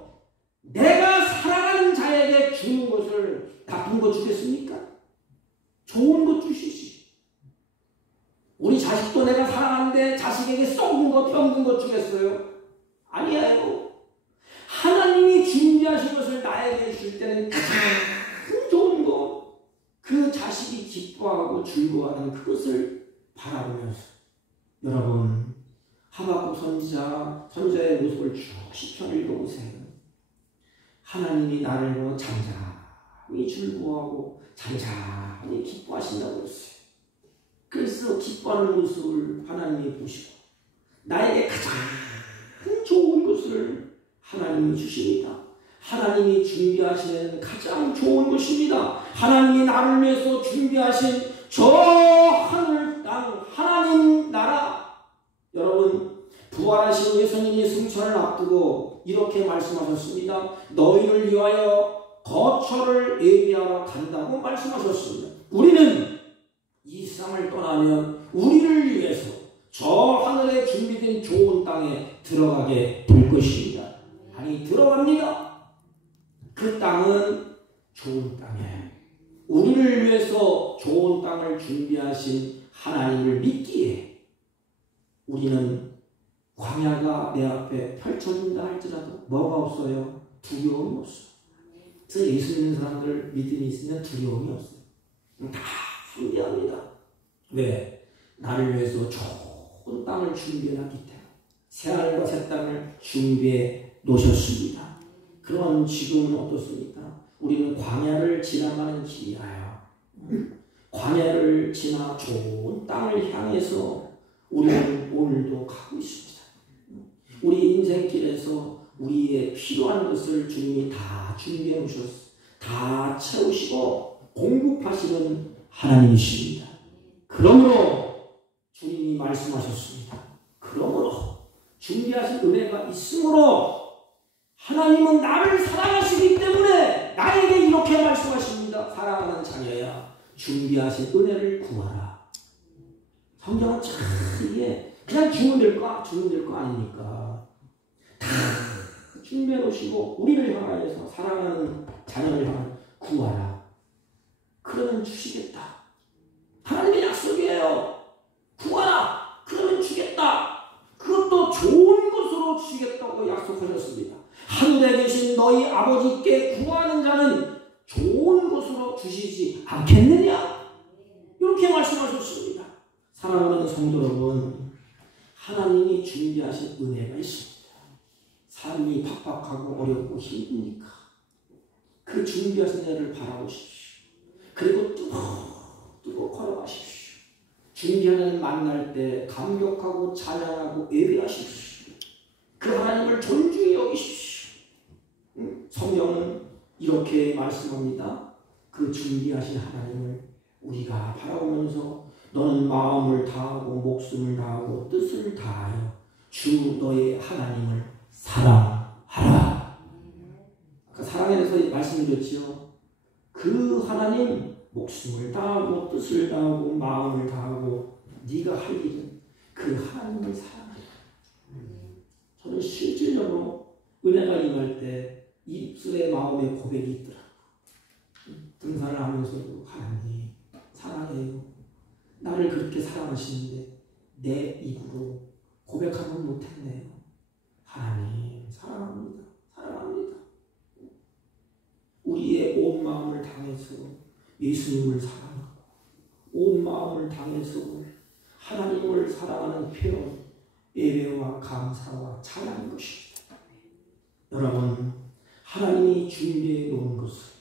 내가 사랑하는 자에게 주는 것을 나쁜 것 주겠습니까? 좋은 것 주시지. 우리 자식도 내가 사랑하는데 자식에게 썩은 것, 병든 것 주겠어요? 아니에요. 하나님이 준비하신 것을 나에게 줄 때는 가장 좋은 것, 그 자식이 기뻐하고 즐거워하는 그것을 바라보면서 여러분 하박국 선지자의 모습을 쭉 시편 읽어보세요. 하나님이 나를 보고 잠잠히 즐거워하고 잠잠히 기뻐하신다고 했어요. 그래서 기뻐하는 모습을 하나님이 보시고 나에게 가장 좋은 것을 하나님이 주십니다. 하나님이 준비하시는 가장 좋은 것입니다. 하나님이 나를 위해서 준비하신 저 하늘 땅 하나님 나라. 여러분 부활하신 예수님이 승천을 앞두고 이렇게 말씀하셨습니다. 너희를 위하여 거처를 예비하러 간다고 말씀하셨습니다. 우리는 이 세상을 떠나면 우리를 위해서 저 하늘에 준비된 좋은 땅에 들어가게 될 것입니다. 아니 들어갑니다. 그 땅은 좋은 땅이에요. 우리를 위해서 좋은 땅을 준비하신 하나님을 믿기에 우리는 광야가 내 앞에 펼쳐진다 할지라도 뭐가 없어요? 두려움이 없어요. 그래서 예수 믿는 사람들 믿음이 있으면 두려움이 없어요. 다 준비합니다. 왜? 나를 위해서 좋은 땅을 준비해놨기 때문에 새하늘과 새 땅을 준비해 놓으셨습니다. 그런 지금은 어떻습니까? 우리는 광야를 지나가는 길이에요. 광야를 지나 좋은 땅을 향해서 우리는 오늘도 가고 있습니다. 우리 인생길에서 우리의 필요한 것을 주님이 다 준비해 놓으셨어요. 다 채우시고 공급하시는 하나님이십니다. 그러므로 주님이 말씀하셨습니다. 그러므로 준비하신 은혜가 있으므로 하나님은 나를 사랑하시기 때문에 나에게 이렇게 말씀하십니다. 사랑하는 자녀야, 준비하신 은혜를 구하라. 성경은 참 이게 그냥 주면 될 거 아닙니까? 다 준비해 놓으시고 우리를 향하여서 사랑하는 자녀를 향하여 구하라. 그러면 주시겠다. 하나님의 약속이에요. 구하라. 그러면 주겠다. 그것도 좋은 것으로 주시겠다고 약속하셨습니다. 하늘에 계신 너희 아버지께 구하는 자는 좋은 것으로 주시지 않겠느냐? 이렇게 말씀하셨습니다. 사랑하는 성도 여러분, 하나님이 준비하신 은혜가 있습니다. 삶이 팍팍하고 어렵고 힘드니까 그 준비하신 은혜를 바라보십시오. 그리고 뜨겁게 걸어가십시오. 준비하는 만날 때 감격하고 찬양하고 예배하십시오. 그 하나님을 존중히 여기십시오. 성경은 이렇게 말씀합니다. 그 준비하신 하나님을 우리가 바라보면서 너는 마음을 다하고 목숨을 다하고 뜻을 다하여 주 너의 하나님을 사랑하라. 아까 사랑에 대해서 말씀드렸지요. 그 하나님 목숨을 다하고 뜻을 다하고 마음을 다하고 네가 할 일은 그 하나님을 사랑하라. 저는 실질적으로 은혜가 임할 때 입술에 마음의 고백이 있더라고요. 등산을 하면서도 하나님 사랑해요. 나를 그렇게 사랑하시는데 내 입으로 고백하면 못했네요. 하나님 사랑합니다. 사랑합니다. 우리의 온 마음을 당해서 예수님을 사랑하고 온 마음을 당해서 하나님을 사랑하는 표현, 예배와 감사와 찬양인 것입니다. 여러분, 하나님이 준비해 놓은 것을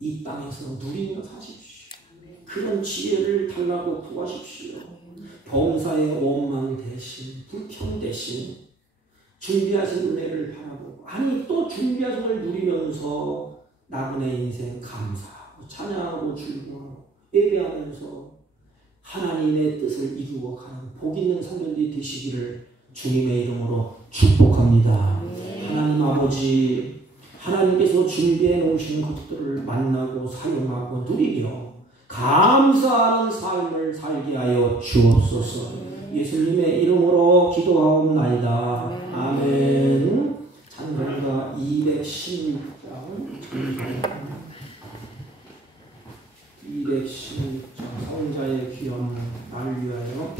이 땅에서 누리며 사십시오. 그런 지혜를 달라고 구하십시오. 범사의 원망 대신, 불평 대신 준비하신 은혜를 바라보고, 아니 또 준비하신 걸 누리면서 나그네 인생 감사하고 찬양하고 즐거워하고 예배하면서 하나님의 뜻을 이루어가는 복 있는 성도들이 되시기를 주님의 이름으로 축복합니다. 하나님 아버지, 하나님께서 준비해 놓으신 것들을 만나고 사용하고 누리며 감사하는 삶을 살게 하여 주옵소서. 예수님의 이름으로 기도하옵나이다. 아멘. 찬송가 216장 216장 성자의 귀한 나를 위하여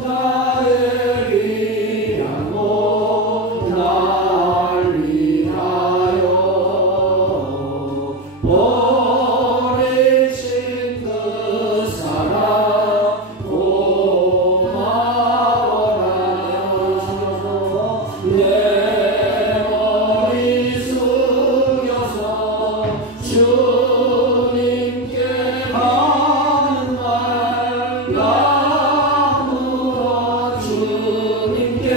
성자의 내 머리 숙여서 주님께 하는 말 나 물어 주님께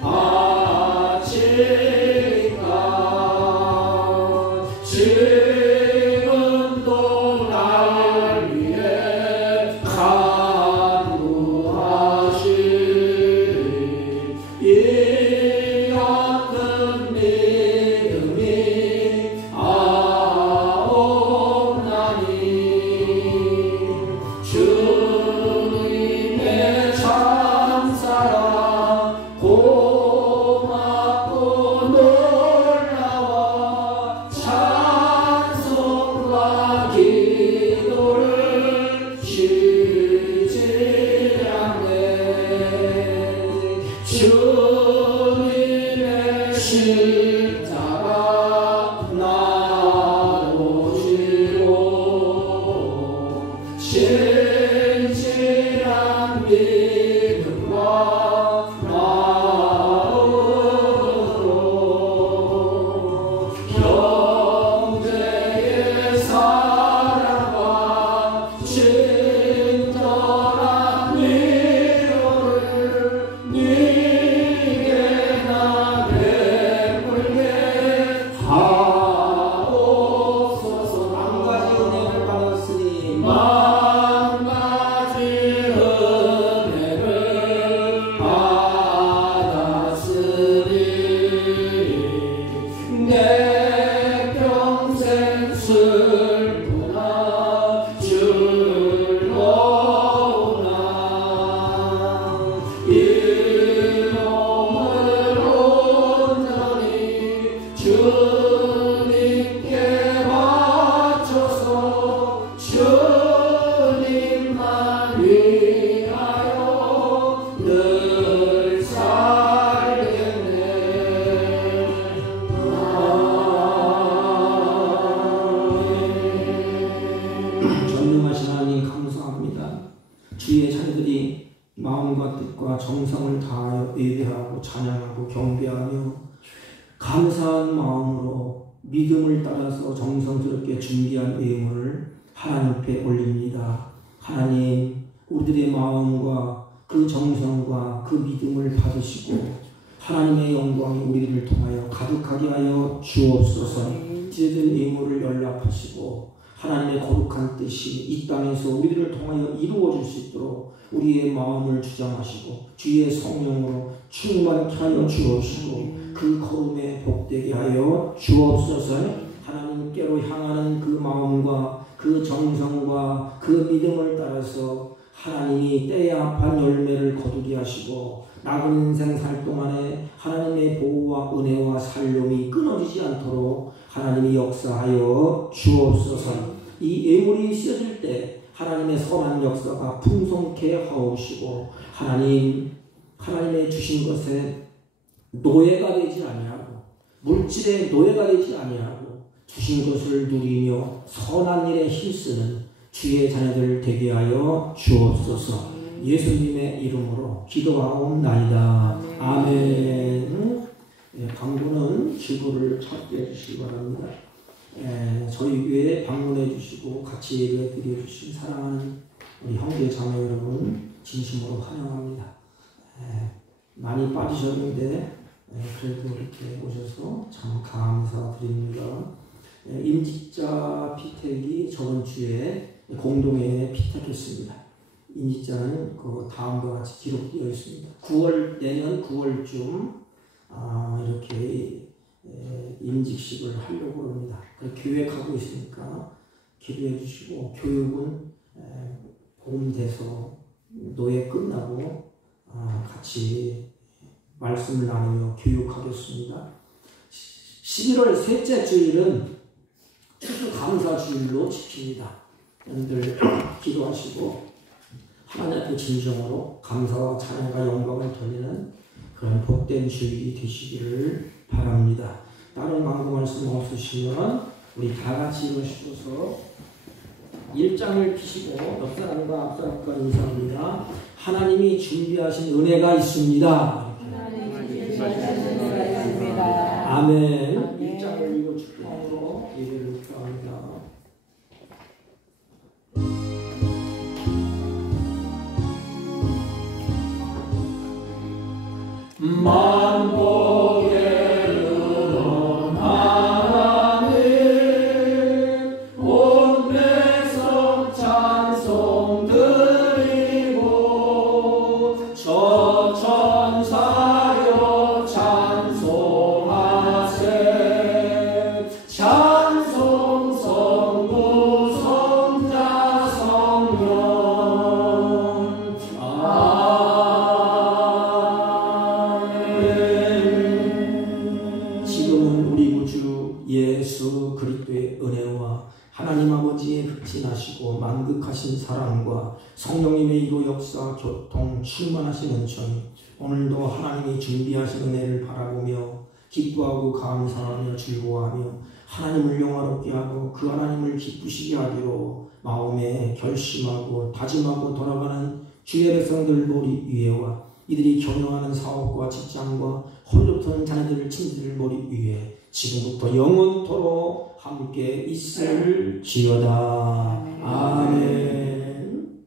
바치리까 지금도 날 위해 간구하시리 이 같은 믿음이 아옵나니 주님의 참사랑 고맙고 놀라워 찬송과 기도를 쉬지 않네 주님의 십자가 나도 지고 진실한 믿음과 마음으로 형제의 사랑과 친절한 위로를 네게 나 베풀게 하옵소서 만 가지 은혜를 받았으니 만 가지 은혜를 받았으니 내 평생 슬프나 즐거우나 이 몸을 온전히 주님께 바쳐서 주님만 위하여 늘 살겠네 전능하신 하나님 감사합니다. 주의 자녀들이 마음과 뜻과 정성을 다하여 예배하고 찬양하고 경배하며 감사한 마음으로 믿음을 따라서 정성스럽게 준비한 예물을 하나님께 올립니다. 하나님, 우리들의 마음과 그 정성과 그 믿음을 받으시고 하나님의 영광이 우리를 통하여 가득하게 하여 주옵소서. 이제된 예물을 연락하시고 하나님의 거룩한 뜻이 이 땅에서 우리들을 통하여 이루어질 수 있도록 우리의 마음을 주장하시고 주의 성령으로 충만케 하여 주옵시고 그 걸음에 복되게 하여 주옵소서. 하나님께로 향하는 그 마음과 그 정성과 그 믿음을 따라서 하나님이 때에 합한 열매를 거두게 하시고 남은 인생 살 동안에 하나님의 보호와 은혜와 살림이 끊어지지 않도록 하나님이 역사하여 주옵소서. 이 예물이 씌어질 때 하나님의 선한 역사가 풍성케 하옵시고 하나님의 주신 것에 노예가 되지 아니하고 물질의 노예가 되지 아니하고 주신 것을 누리며 선한 일에 힘쓰는 주의 자녀들 되게 하여 주옵소서. 예수님의 이름으로 기도하옵나이다. 아멘. 방구는 기도를 찾게 해주시기 바랍니다. 저희 교회에 방문해 주시고 같이 예배 드려 주신 사랑하는 우리 형제 자매 여러분 진심으로 환영합니다. 많이 빠지셨는데 그래도 이렇게 오셔서 참 감사드립니다. 임직자 피택이 저번 주에 공동회에 피택했습니다. 임직자는 그 다음과 같이 기록되어 있습니다. 내년 9월쯤 이렇게 임직식을 하려고 합니다. 계획하고 있으니까 기도해 주시고 교육은 봄 돼서 노예 끝나고 같이 말씀을 나누며 교육하겠습니다. 11월 셋째 주일은 추수감사주일로 지킵니다. 여러분들 기도하시고 하나님 앞에 진정으로 감사와 찬양과 영광을 돌리는 그런 복된 주일이 되시기를 바랍니다. 다른 광고 말씀 없으시면 우리 다 같이 일어서서 1장을 피시고 옆 사람과 앞 사람과 인사합니다. 하나님이 준비하신 은혜가 있습니다. 말씀입니다. 아멘. 아멘. 1장을 읽어 축복으로 예배를 축복합니다. 만복의 은원 하나님 온 백성 찬송 드리고 저 천사여 찬송하세 찬송 성부 성자 성령 지금은 우리 구주 예수 그리스도의 은혜와 하나님 아버지의 극진하시고 만극하신 사랑과 성령님의 이로 역사 교통 충만하신 은총이 오늘도 하나님이 준비하신 은혜를 바라보며 기뻐하고 감사하며 즐거워하며 하나님을 영화롭게 하고 그 하나님을 기쁘시게 하기로 마음에 결심하고 다짐하고 돌아가는 주의 백성들 머리 위에와 이들이 경영하는 사업과 직장과 홀로터는 자녀들 친지들 머리 위에 지금부터 영원토록 함께 있을지어다. 아멘.